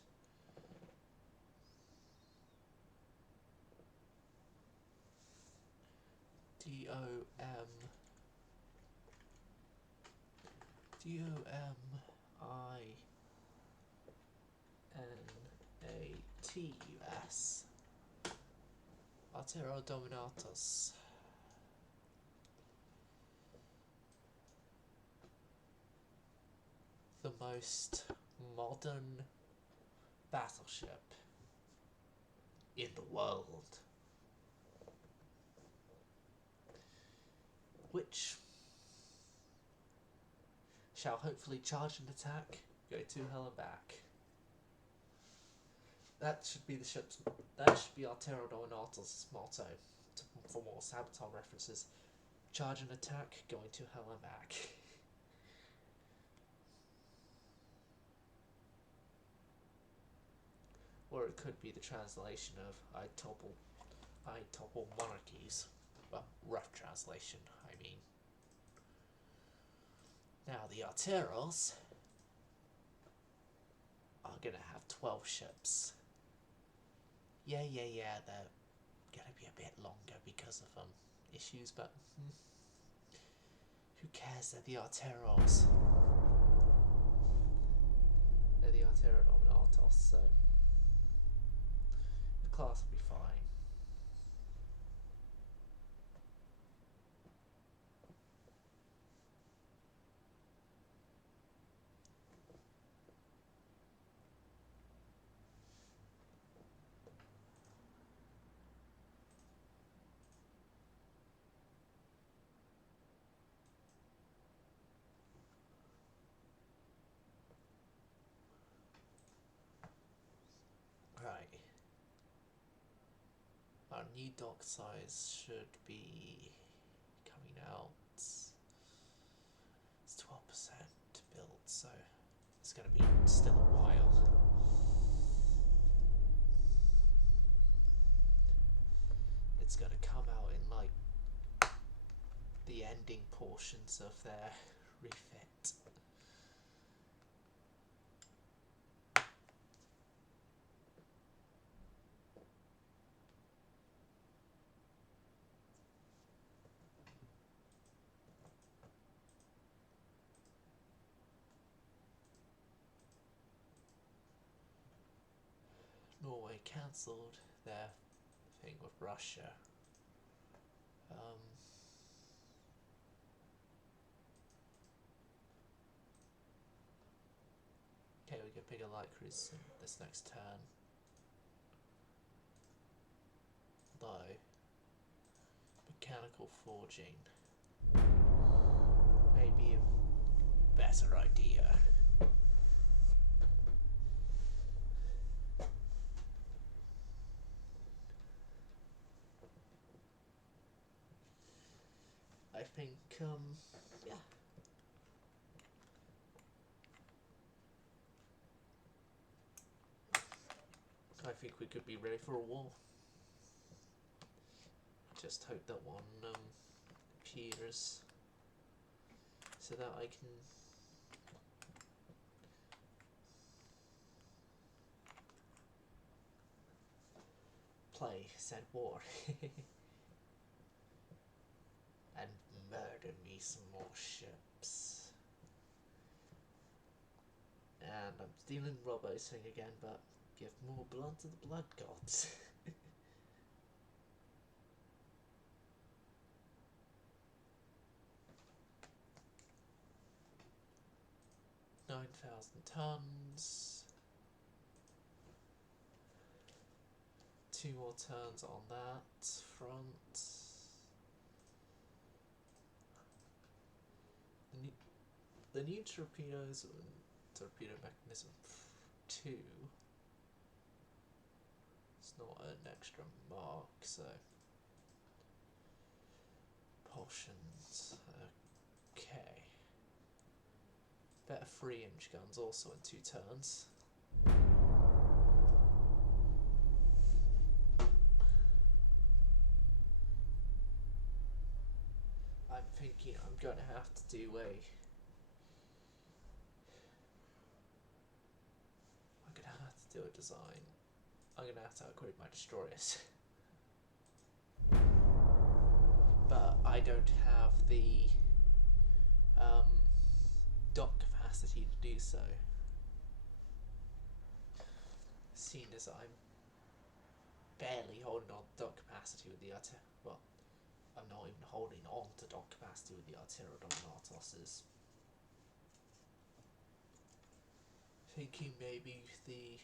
DOMINATUS. Artero Dominatus. The most modern battleship in the world, which shall hopefully charge and attack, go to hell and back. That should be the ship's. That should be Artero Dominatus' motto. For more Sabaton references, charge and attack, going to hell and back. Or it could be the translation of I topple monarchies. Well, rough translation, I mean. Now the Arteros are gonna have 12 ships. Yeah, they're gonna be a bit longer because of issues, but who cares? They're the Arteros. They're the Artero Dominatos, so the class will be fine. Right. Our new dock size should be coming out. It's 12% built, so it's going to be still a while. It's going to come out in like the ending portions of their refit. Norway cancelled their thing with Russia. Okay, we get bigger light cruise in this next turn. Though, mechanical forging may be a better idea. I think, yeah. I think we could be ready for a war. Just hope that one appears so that I can play said war and murder me some more ships. And I'm stealing Robbo's thing again, but give more blood to the blood gods. 9,000 tons. 2 more turns on that front. the new torpedoes, torpedo mechanism 2, it's not an extra mark, so propulsions, okay. Better 3-inch guns also in 2 turns. I'm thinking I'm gonna have to do a design. I'm gonna have to upgrade my destroyers. But I don't have the dock capacity to do so. Seeing as I'm barely holding on to dock capacity with the well, I'm not even holding on to dock capacity with the dreadnoughts. Thinking maybe the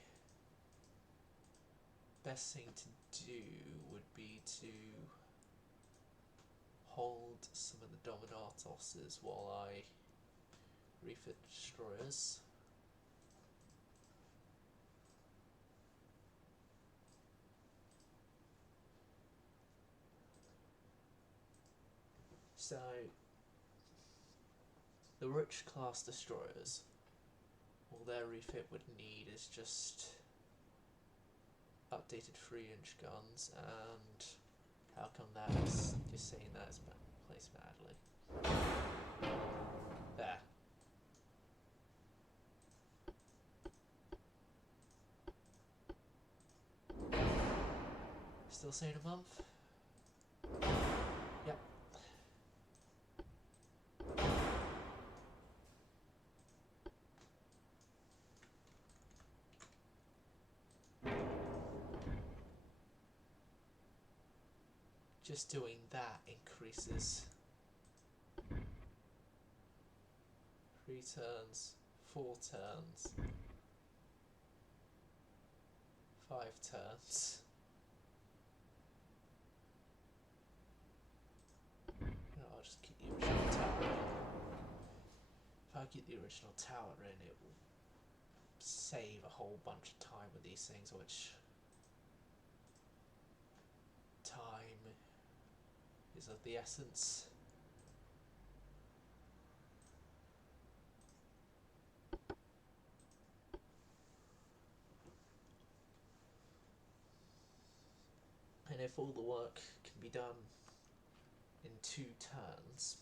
best thing to do would be to hold some of the dreadnoughts while I refit destroyers. So the rich class destroyers, all their refit would need is just updated 3-inch guns, and how come that's just saying that is placed badly? There. Still saying a month? Yep. Just doing that increases 3 turns, 4 turns, 5 turns. No, I'll just keep the original tower. If I keep the original tower in, it will save a whole bunch of time with these things, which time is of the essence. And if all the work can be done in 2 turns,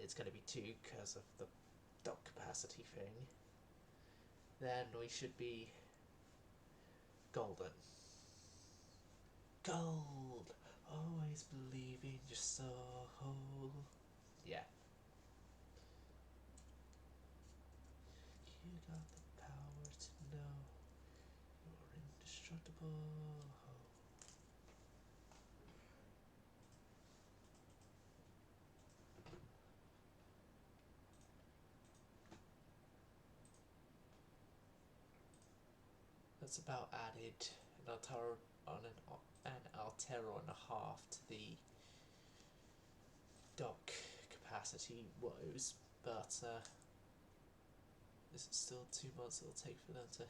it's going to be 2 because of the dock capacity thing, then we should be golden. Gold! Always believe in your soul. Yeah. You got the power to know you're indestructible. That's about added an Altero and a half to the dock capacity woes, but this is still 2 months it'll take for them to.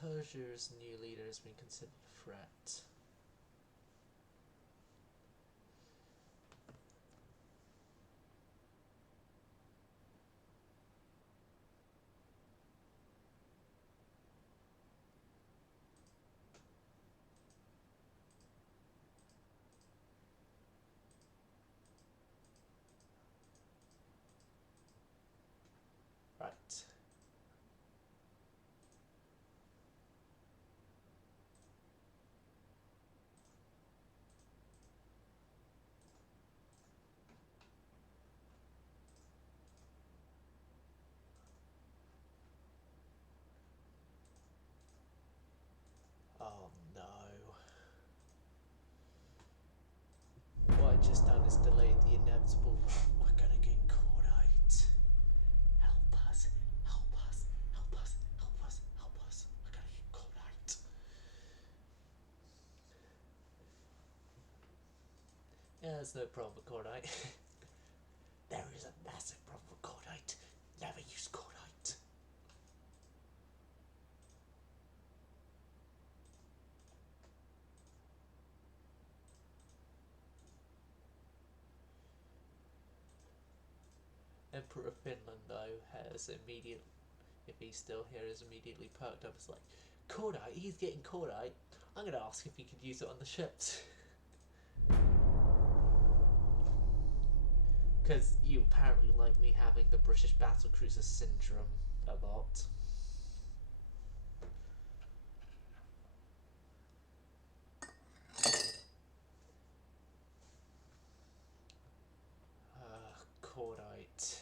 Persia's new leader has been considered a threat. Right. has delayed the inevitable. We're gonna get cordite. Help us, help us, help us, help us, help us. We're gonna get cordite. Yeah, there's no problem with cordite. There is a massive problem with cordite. Never use cordite. Emperor of Finland, though, has immediate, if he's still here, is immediately perked up. It's like, cordite? He's getting cordite? I'm going to ask if he could use it on the ships. Because you apparently like me having the British battlecruiser syndrome a lot. Cordite.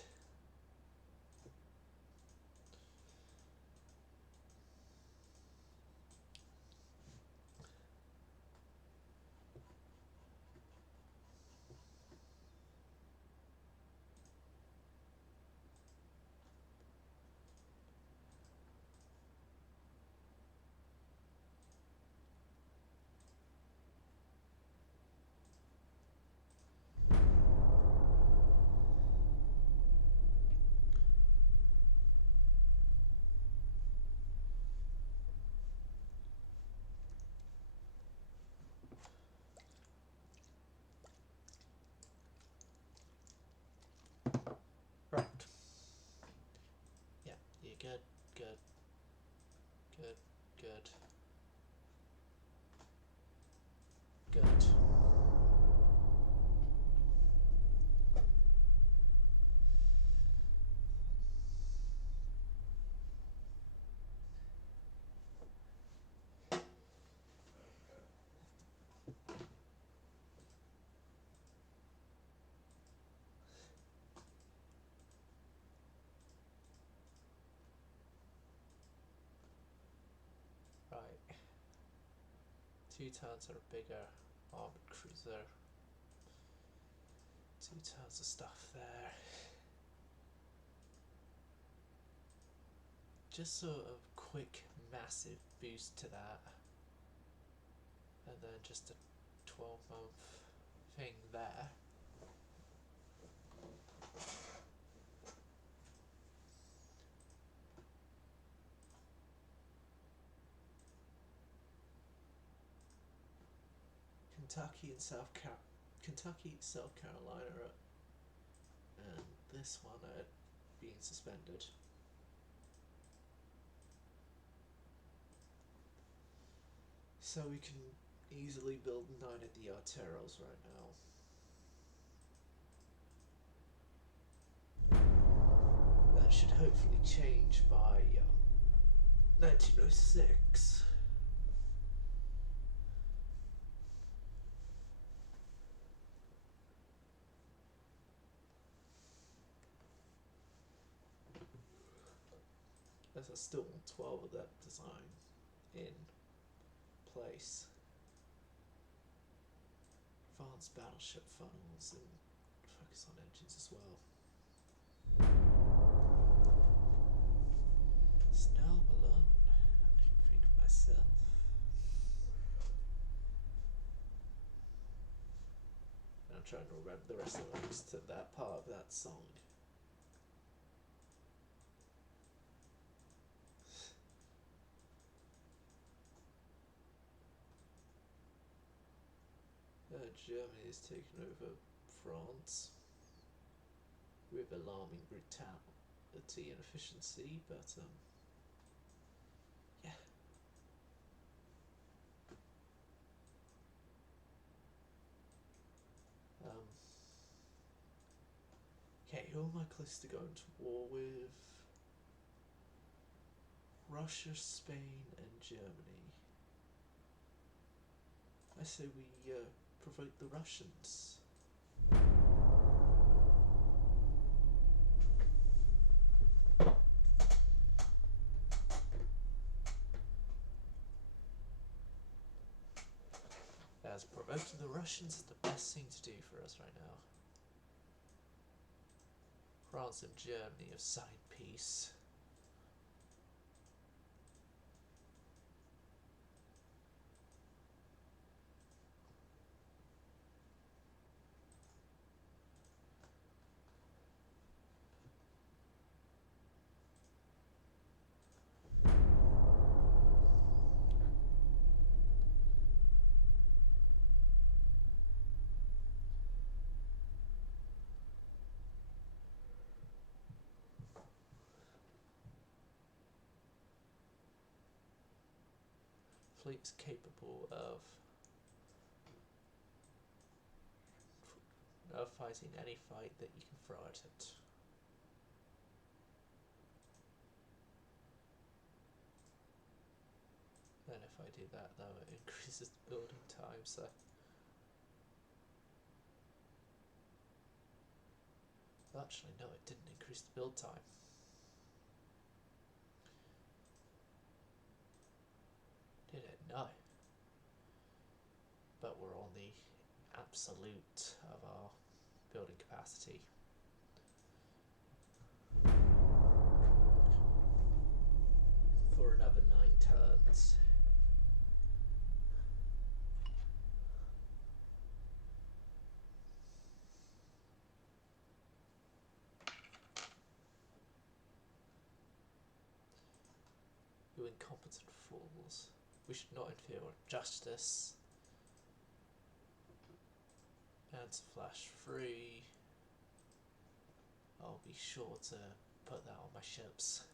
Right. Yeah, you're good, good, good, good, good. Right. 2 tons are bigger armored cruiser. 2 tons of stuff there. Just sort of quick, massive boost to that. And then just a 12-month thing there. Kentucky, South Carolina, and this one are being suspended. So we can easily build 9 of the arteros right now. That should hopefully change by 1906. There's still 12 of that design in place. Advanced battleship funnels and focus on engines as well. Snow Malone, I can think of myself. And I'm trying to remember the rest of the lyrics to that part of that song. Germany is taking over France with alarming brutality and efficiency, but yeah. Okay, who am I close to going to war with? Russia, Spain, and Germany. I say we provoke the Russians. As provoke. Promoting the Russians is the best thing to do for us right now. France and Germany have signed peace. Fleet's capable of fighting any fight that you can throw at it. Then if I do that though, it increases the building time, so actually no, it didn't increase the build time. Did it? No. But we're on the absolute of our building capacity. For another 9 turns. You incompetent fools. We should not interfere with justice. And to flash free. I'll be sure to put that on my ships.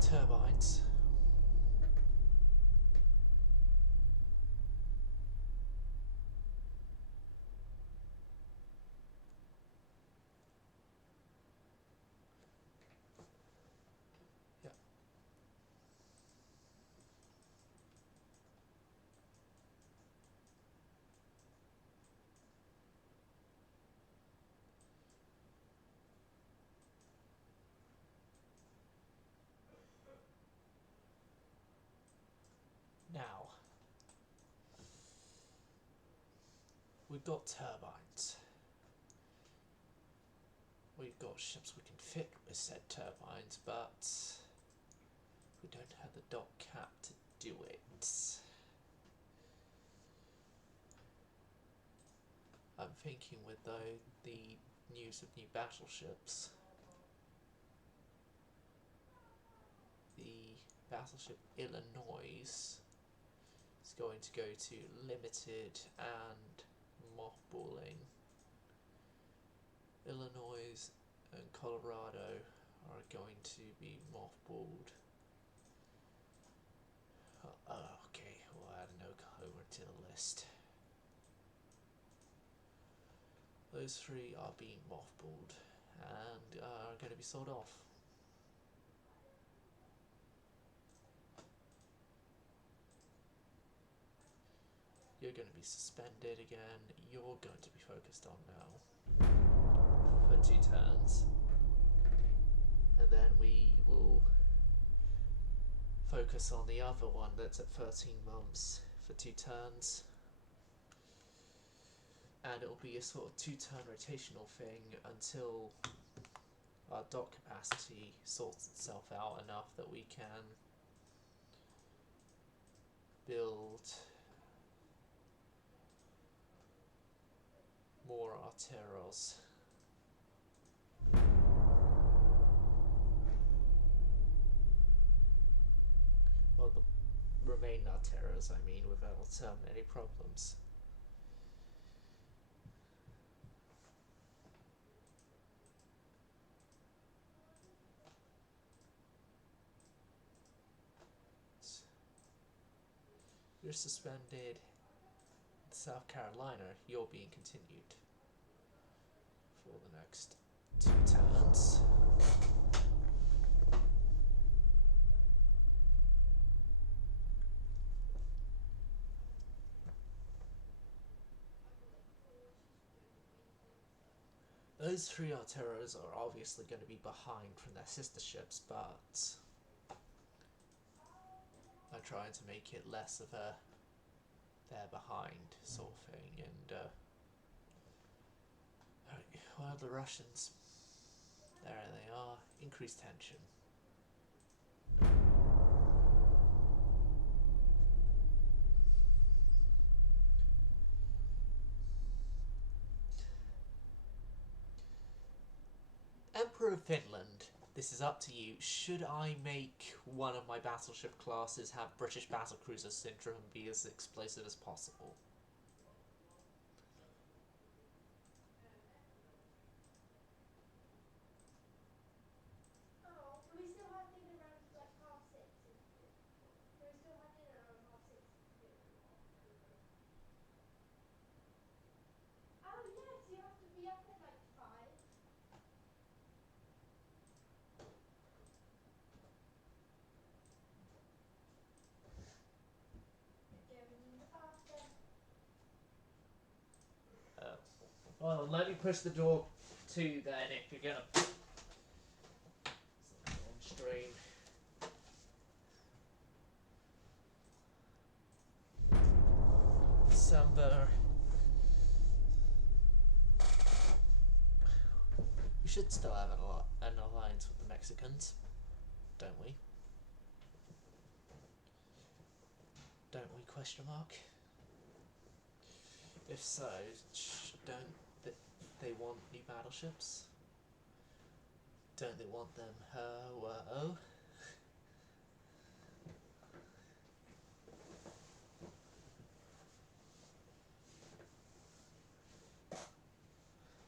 Turbines. Yep. Now, we've got turbines. We've got ships we can fit with said turbines, but we don't have the dock cap to do it. I'm thinking with the news of new battleships, the battleship Illinois is going to go to limited and mothballing. Illinois and Colorado are going to be mothballed. Okay, we'll add an Oklahoma to the list. Those 3 are being mothballed and are going to be sold off. You're going to be suspended again. You're going to be focused on now for 2 turns. And then we will focus on the other one that's at 13 months for 2 turns. And it'll be a sort of 2-turn rotational thing until our dock capacity sorts itself out enough that we can build more artilleros. Well, the remaining artilleros, I mean, without any problems. You're suspended. South Carolina, you're being continued for the next 2 turns. Those 3 artilleros are obviously going to be behind from their sister ships, but I'm trying to make it less of a they're behind sort of thing, and well, the Russians, there they are, increased tension. Emperor of Finland, this is up to you. Should I make one of my battleship classes have British battlecruiser syndrome and be as explosive as possible? Well, let me push the door to then if you're gonna on stream. December. We should still have an alliance with the Mexicans, don't we? Don't we? Question mark. If so, don't they want new battleships? Don't they want them? Oh.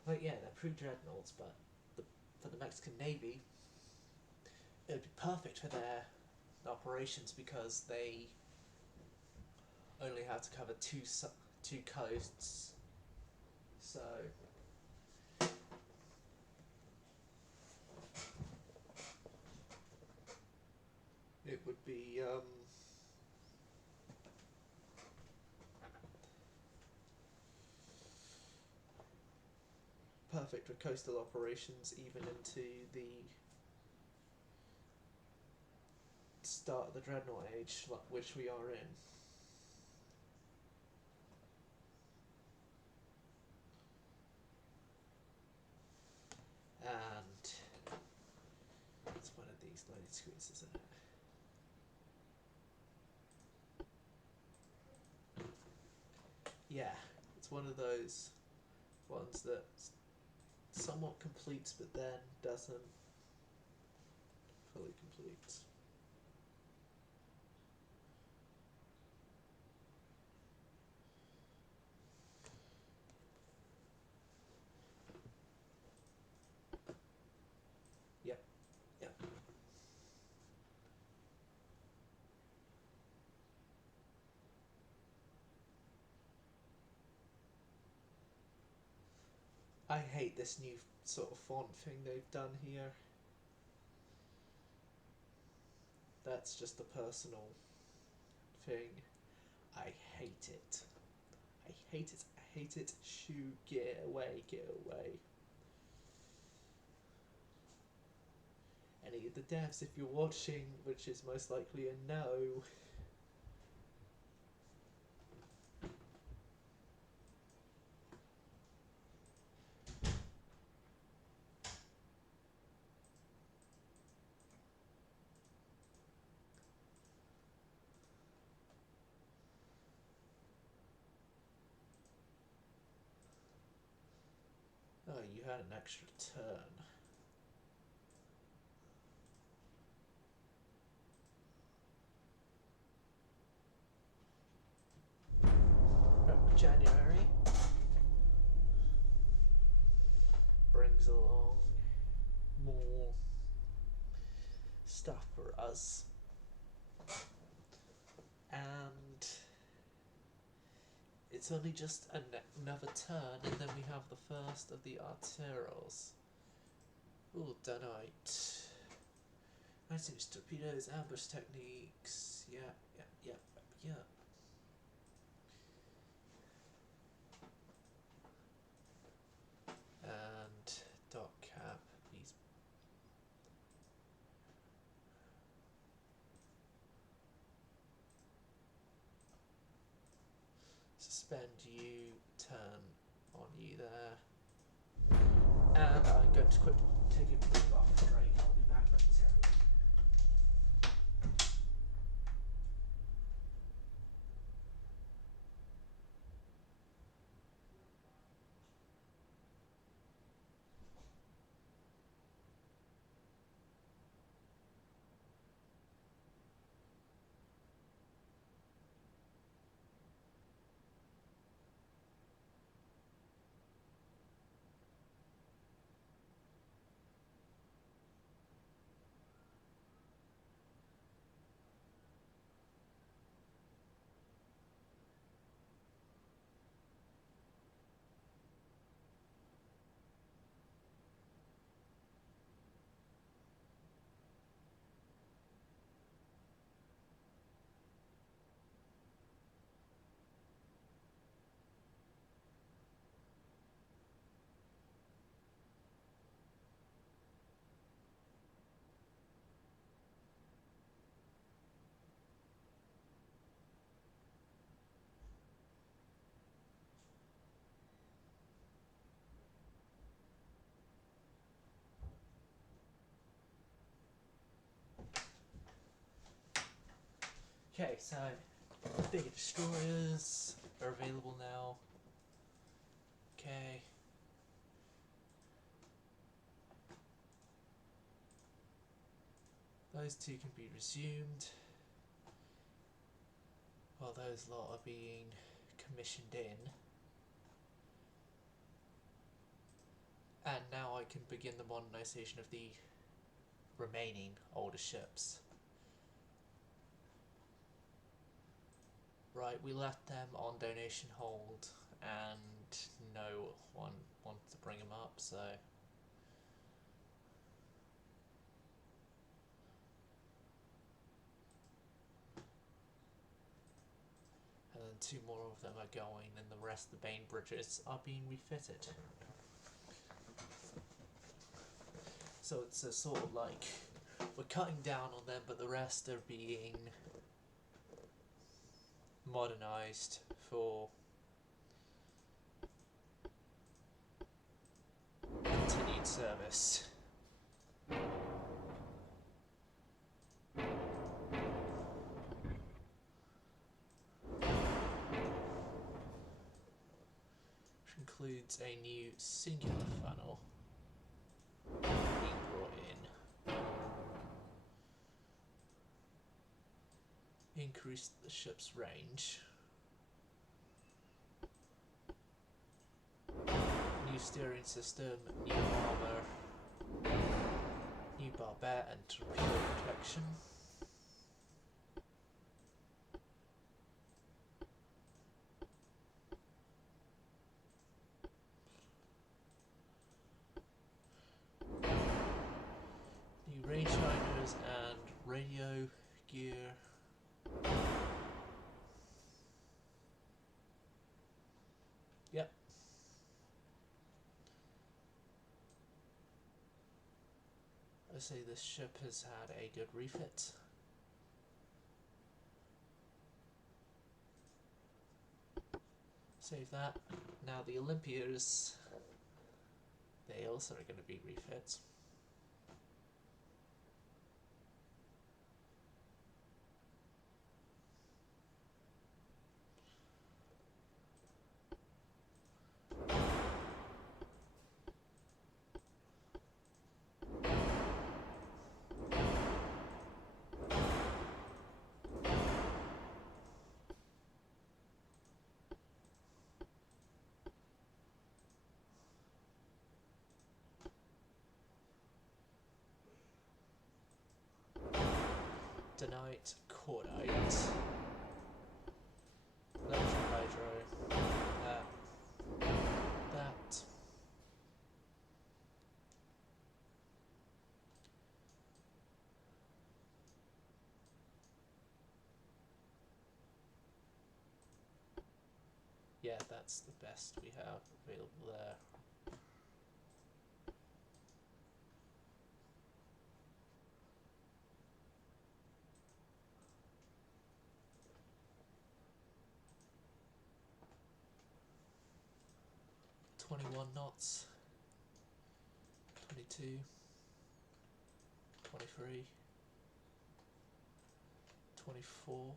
Well, yeah, they're pre-dreadnoughts, but for the Mexican Navy, it would be perfect for their operations because they only have to cover two coasts. So it would be perfect for coastal operations, even into the start of the dreadnought age, which we are in. And it's one of these loaded screens, isn't it? Yeah, it's one of those ones that somewhat completes but then doesn't fully complete. Yep. I hate this new sort of font thing they've done here. That's just a personal thing. I hate it. I hate it. I hate it. Shoo, get away, get away. Any of the devs, if you're watching, which is most likely a no. Oh, you had an extra turn. January brings along more stuff for us, and it's only just another turn, and then we have the first of the artilleros. Ooh, Dunite. 19-inch torpedoes, ambush techniques. Yeah. And dot cap. These. spend U-turn on you there. And I'm going to take a quick bath break. I'll be back momentarily. Okay, so bigger destroyers are available now. Okay. Those two can be resumed while those lot are being commissioned in. And now I can begin the modernisation of the remaining older ships. Right, we left them on donation hold and no one wanted to bring them up, so... And then two more of them are going and the rest of the Bane bridges are being refitted. So it's a sort of like, we're cutting down on them but the rest are being modernised for continued service. Which includes a new singular funnel being brought in. Increase the ship's range. New steering system, new armour, new barbette and torpedo protection. New range finders and radio gear. Yep. I say this ship has had a good refit. Save that. Now the Olympias, they also are going to be refits. Tonight, cordite, electrohydro, that. Yeah, that's the best we have available there. 21 knots, 22, 23, 24,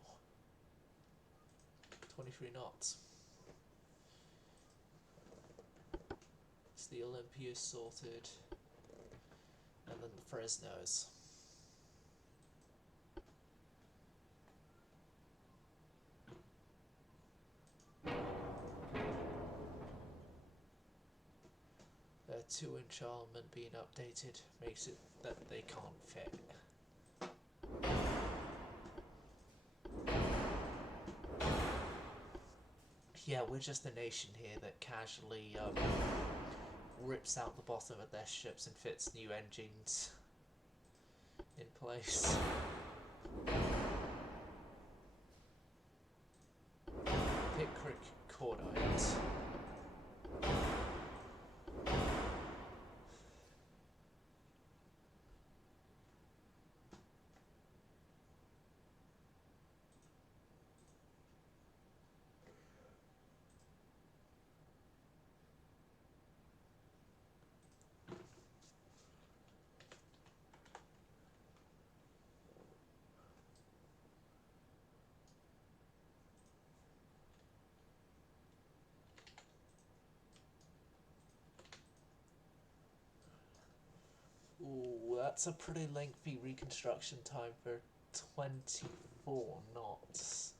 23 knots. It's the Olympia sorted, and then the Fresnos. Their 2-inch armament being updated makes it that they can't fit. Yeah, we're just a nation here that casually rips out the bottom of their ships and fits new engines in place. Pickrick Cordite. Ooh, that's a pretty lengthy reconstruction time for 24 knots.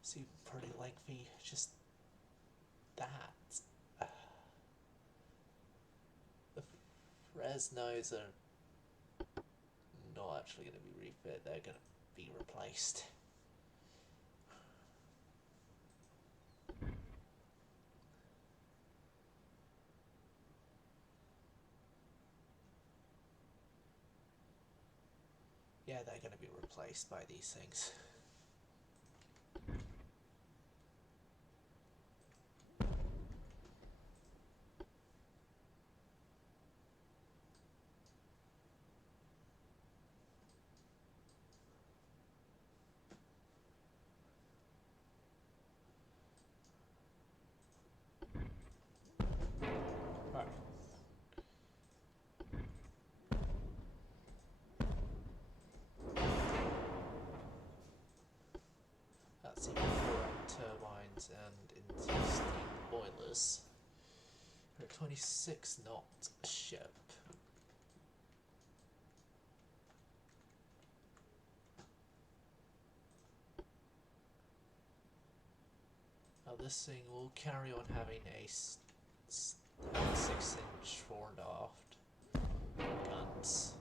It's even pretty lengthy, just that. The Fresnos are not actually going to be refit, they're going to be replaced. Yeah, they're going to be replaced by these things. Right. That's even before turbines and into steam boilers. We're a 26 knot ship. Now this thing will carry on having a 6-inch fore and aft guns.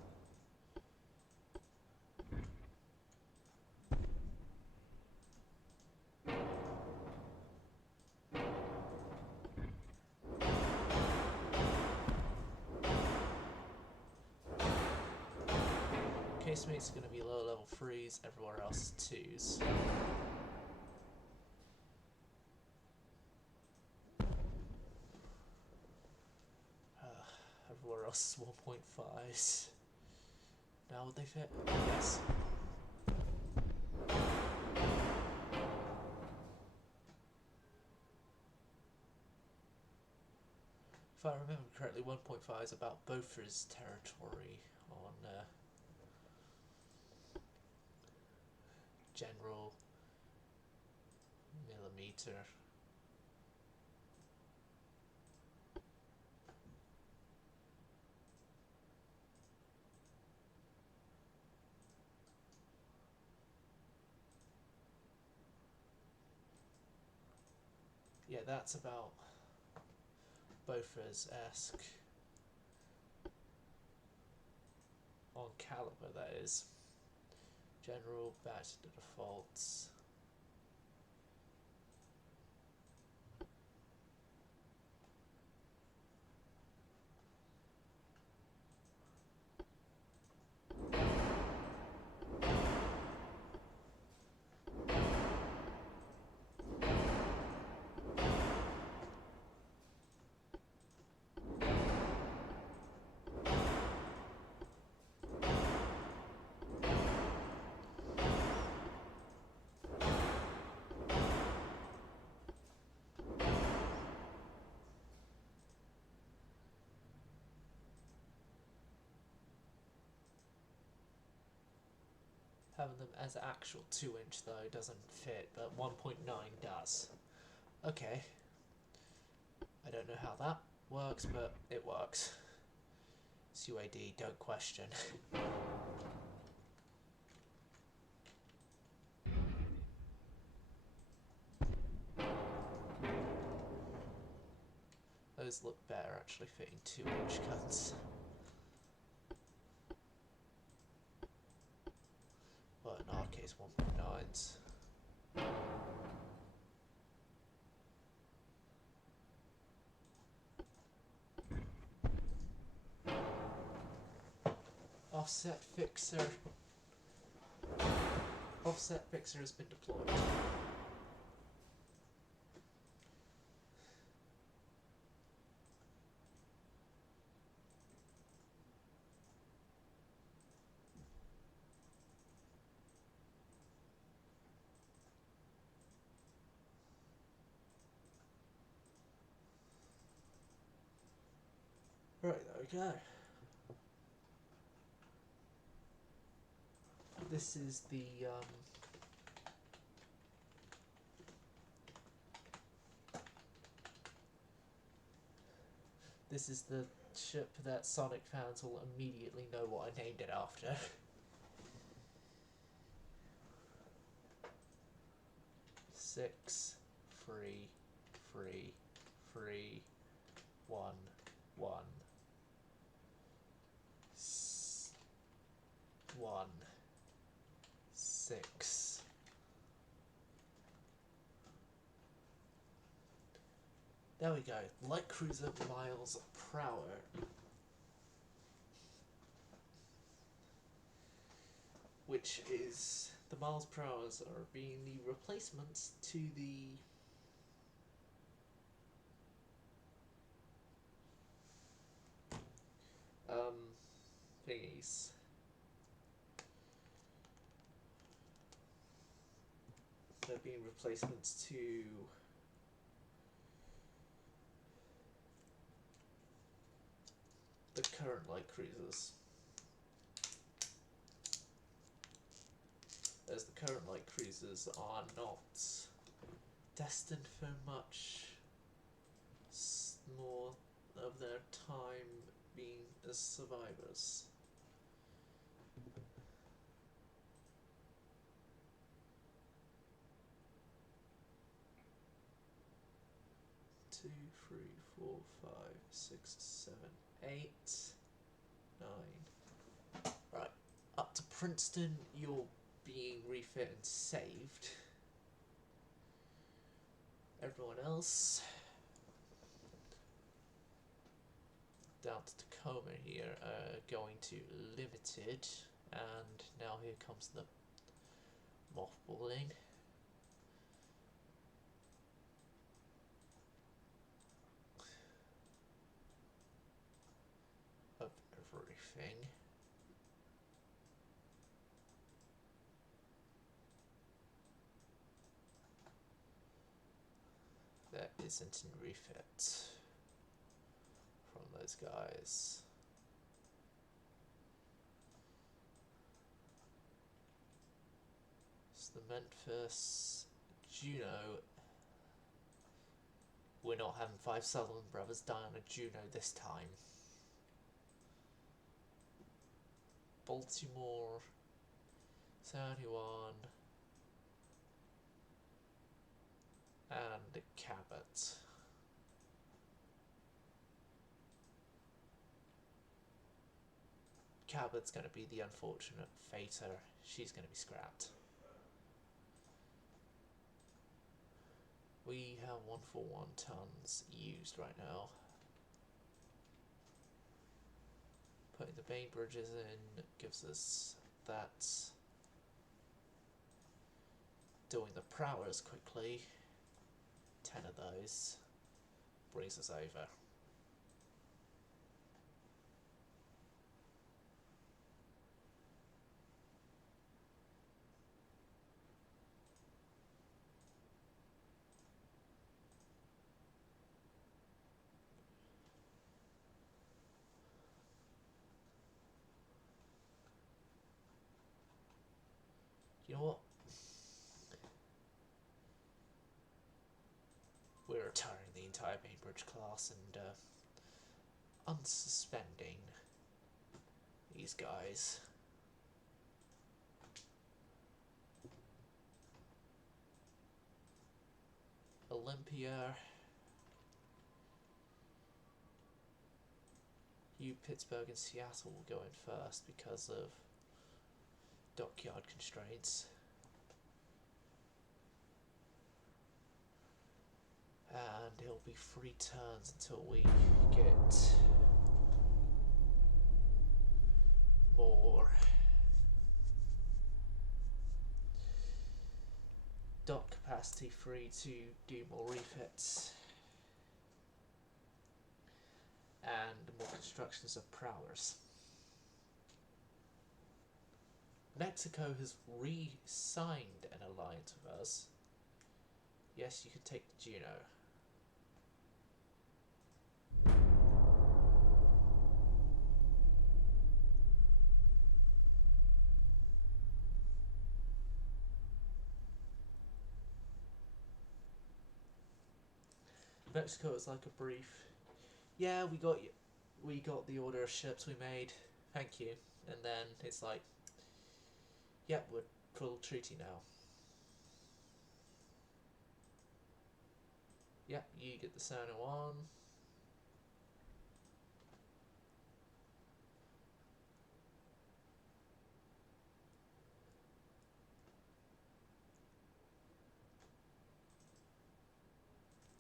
Casemate's going to be low level 3s, everywhere else is 2s. Everywhere else is 1.5s. Now would they fit? Yes. If I remember correctly, 1.5 is about Beaufort's territory on general millimeter. Yeah, that's about Beaufort's-esque on caliber, that is. General, back to the defaults. Having them as actual 2-inch though doesn't fit, but 1.9 does. Okay. I don't know how that works, but it works. It's UAD, don't question. Those look better actually fitting 2-inch guns. But in our case 1.9s. Offset fixer. Offset fixer has been deployed. Right, there we go. This is the this is the ship that Sonic fans will immediately know what I named it after. Six, free, free, free, 1, 1, 1, 6. There we go. Light cruiser miles per hour. Which is the miles per hour are being the replacements to the thingies. They're being replacements to the current light cruisers. As the current light cruisers are not destined for much more of their time being as survivors. Two, three, four, 5, 6, 7, 8, 9. Right, up to Princeton, you're being refit and saved. Everyone else down to Tacoma here going to limited, and now here comes the mothballing. Of everything. That isn't in refit from those guys. It's the Memphis Juno. We're not having 5 Sutherland brothers die on a Juno this time. Baltimore 71 and Cabot. Cabot's going to be the unfortunate fater. She's going to be scrapped. We have 141 tons used right now. Putting the Bain bridges in gives us that. Doing the prowlers quickly. 10 of those brings us over. entire Bainbridge class and unsuspending these guys. Olympia. You, Pittsburgh and Seattle will go in first because of dockyard constraints. And it'll be 3 turns until we get more dock capacity free to do more refits and more constructions of prowlers. Mexico has re-signed an alliance with us. Yes, you can take the Juno. Mexico is like a brief, yeah, we got the order of ships we made, thank you, and then it's like, yep, we're full treaty now. Yep, you get the San Juan.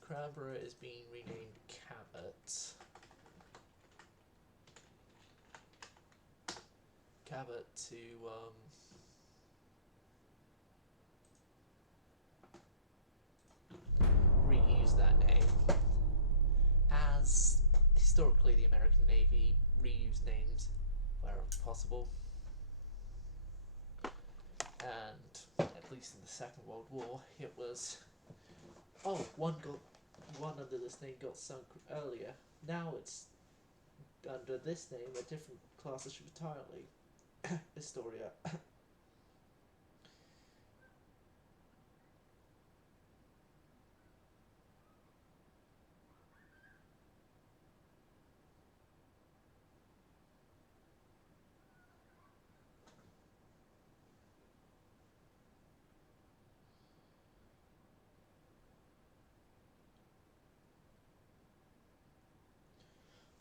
Canberra is being renamed Cabot. Cabot to reuse that name, as historically the American Navy reused names wherever possible, and at least in the Second World War it was, oh, one under this name got sunk earlier, now it's under this name a different class of ship entirely. Historia.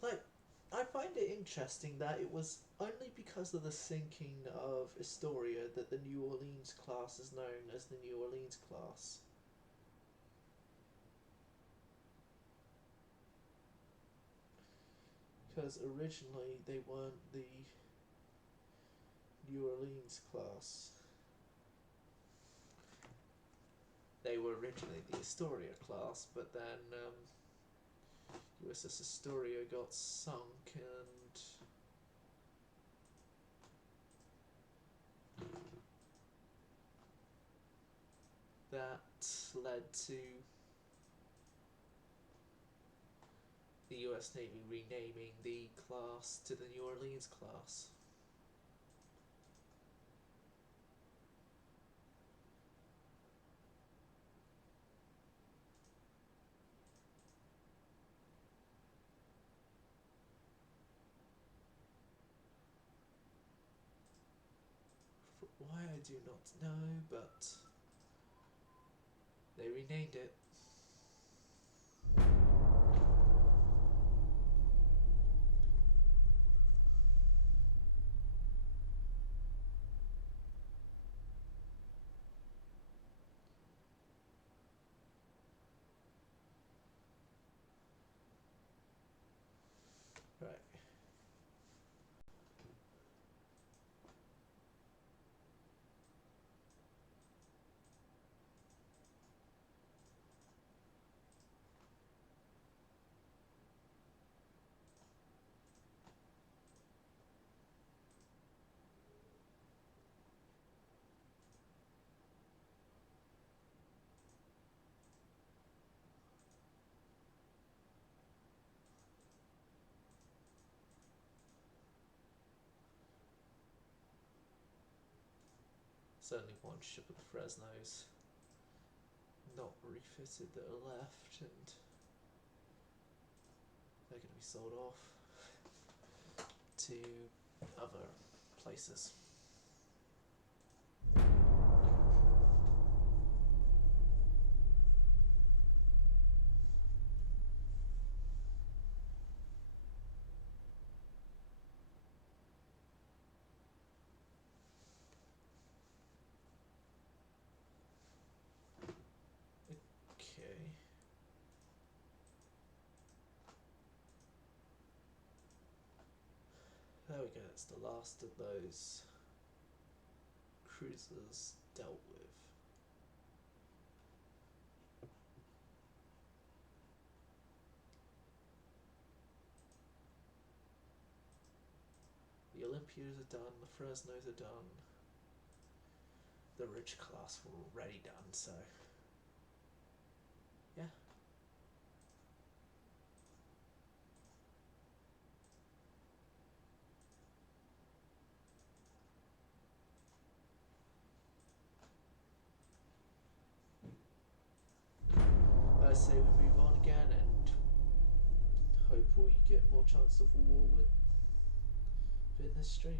Like, I find it interesting that it was only because of the sinking of Astoria that the New Orleans class is known as the New Orleans class. Because originally they weren't the New Orleans class. They were originally the Astoria class, but then USS Astoria got sunk and that led to the US Navy renaming the class to the New Orleans class. Why I do not know, but they renamed it. Right. Certainly one ship of the Fresnos not refitted that are left, and they're going to be sold off to other places. Okay. There we go, that's the last of those cruisers dealt with. The Olympias are done, the Fresnos are done. The Rich class were already done, so yeah. I say we move on again and hope we get more chance of war within this stream,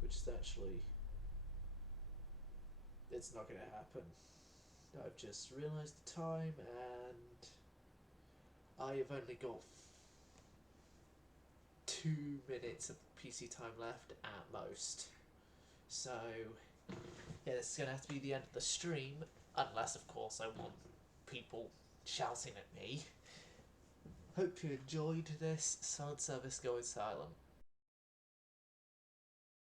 which is actually, it's not going to happen. I've just realised the time and I have only got 2 minutes of PC time left at most. So yeah, this is going to have to be the end of the stream, unless of course I want people shouting at me. Hope you enjoyed this. Silent service going silent.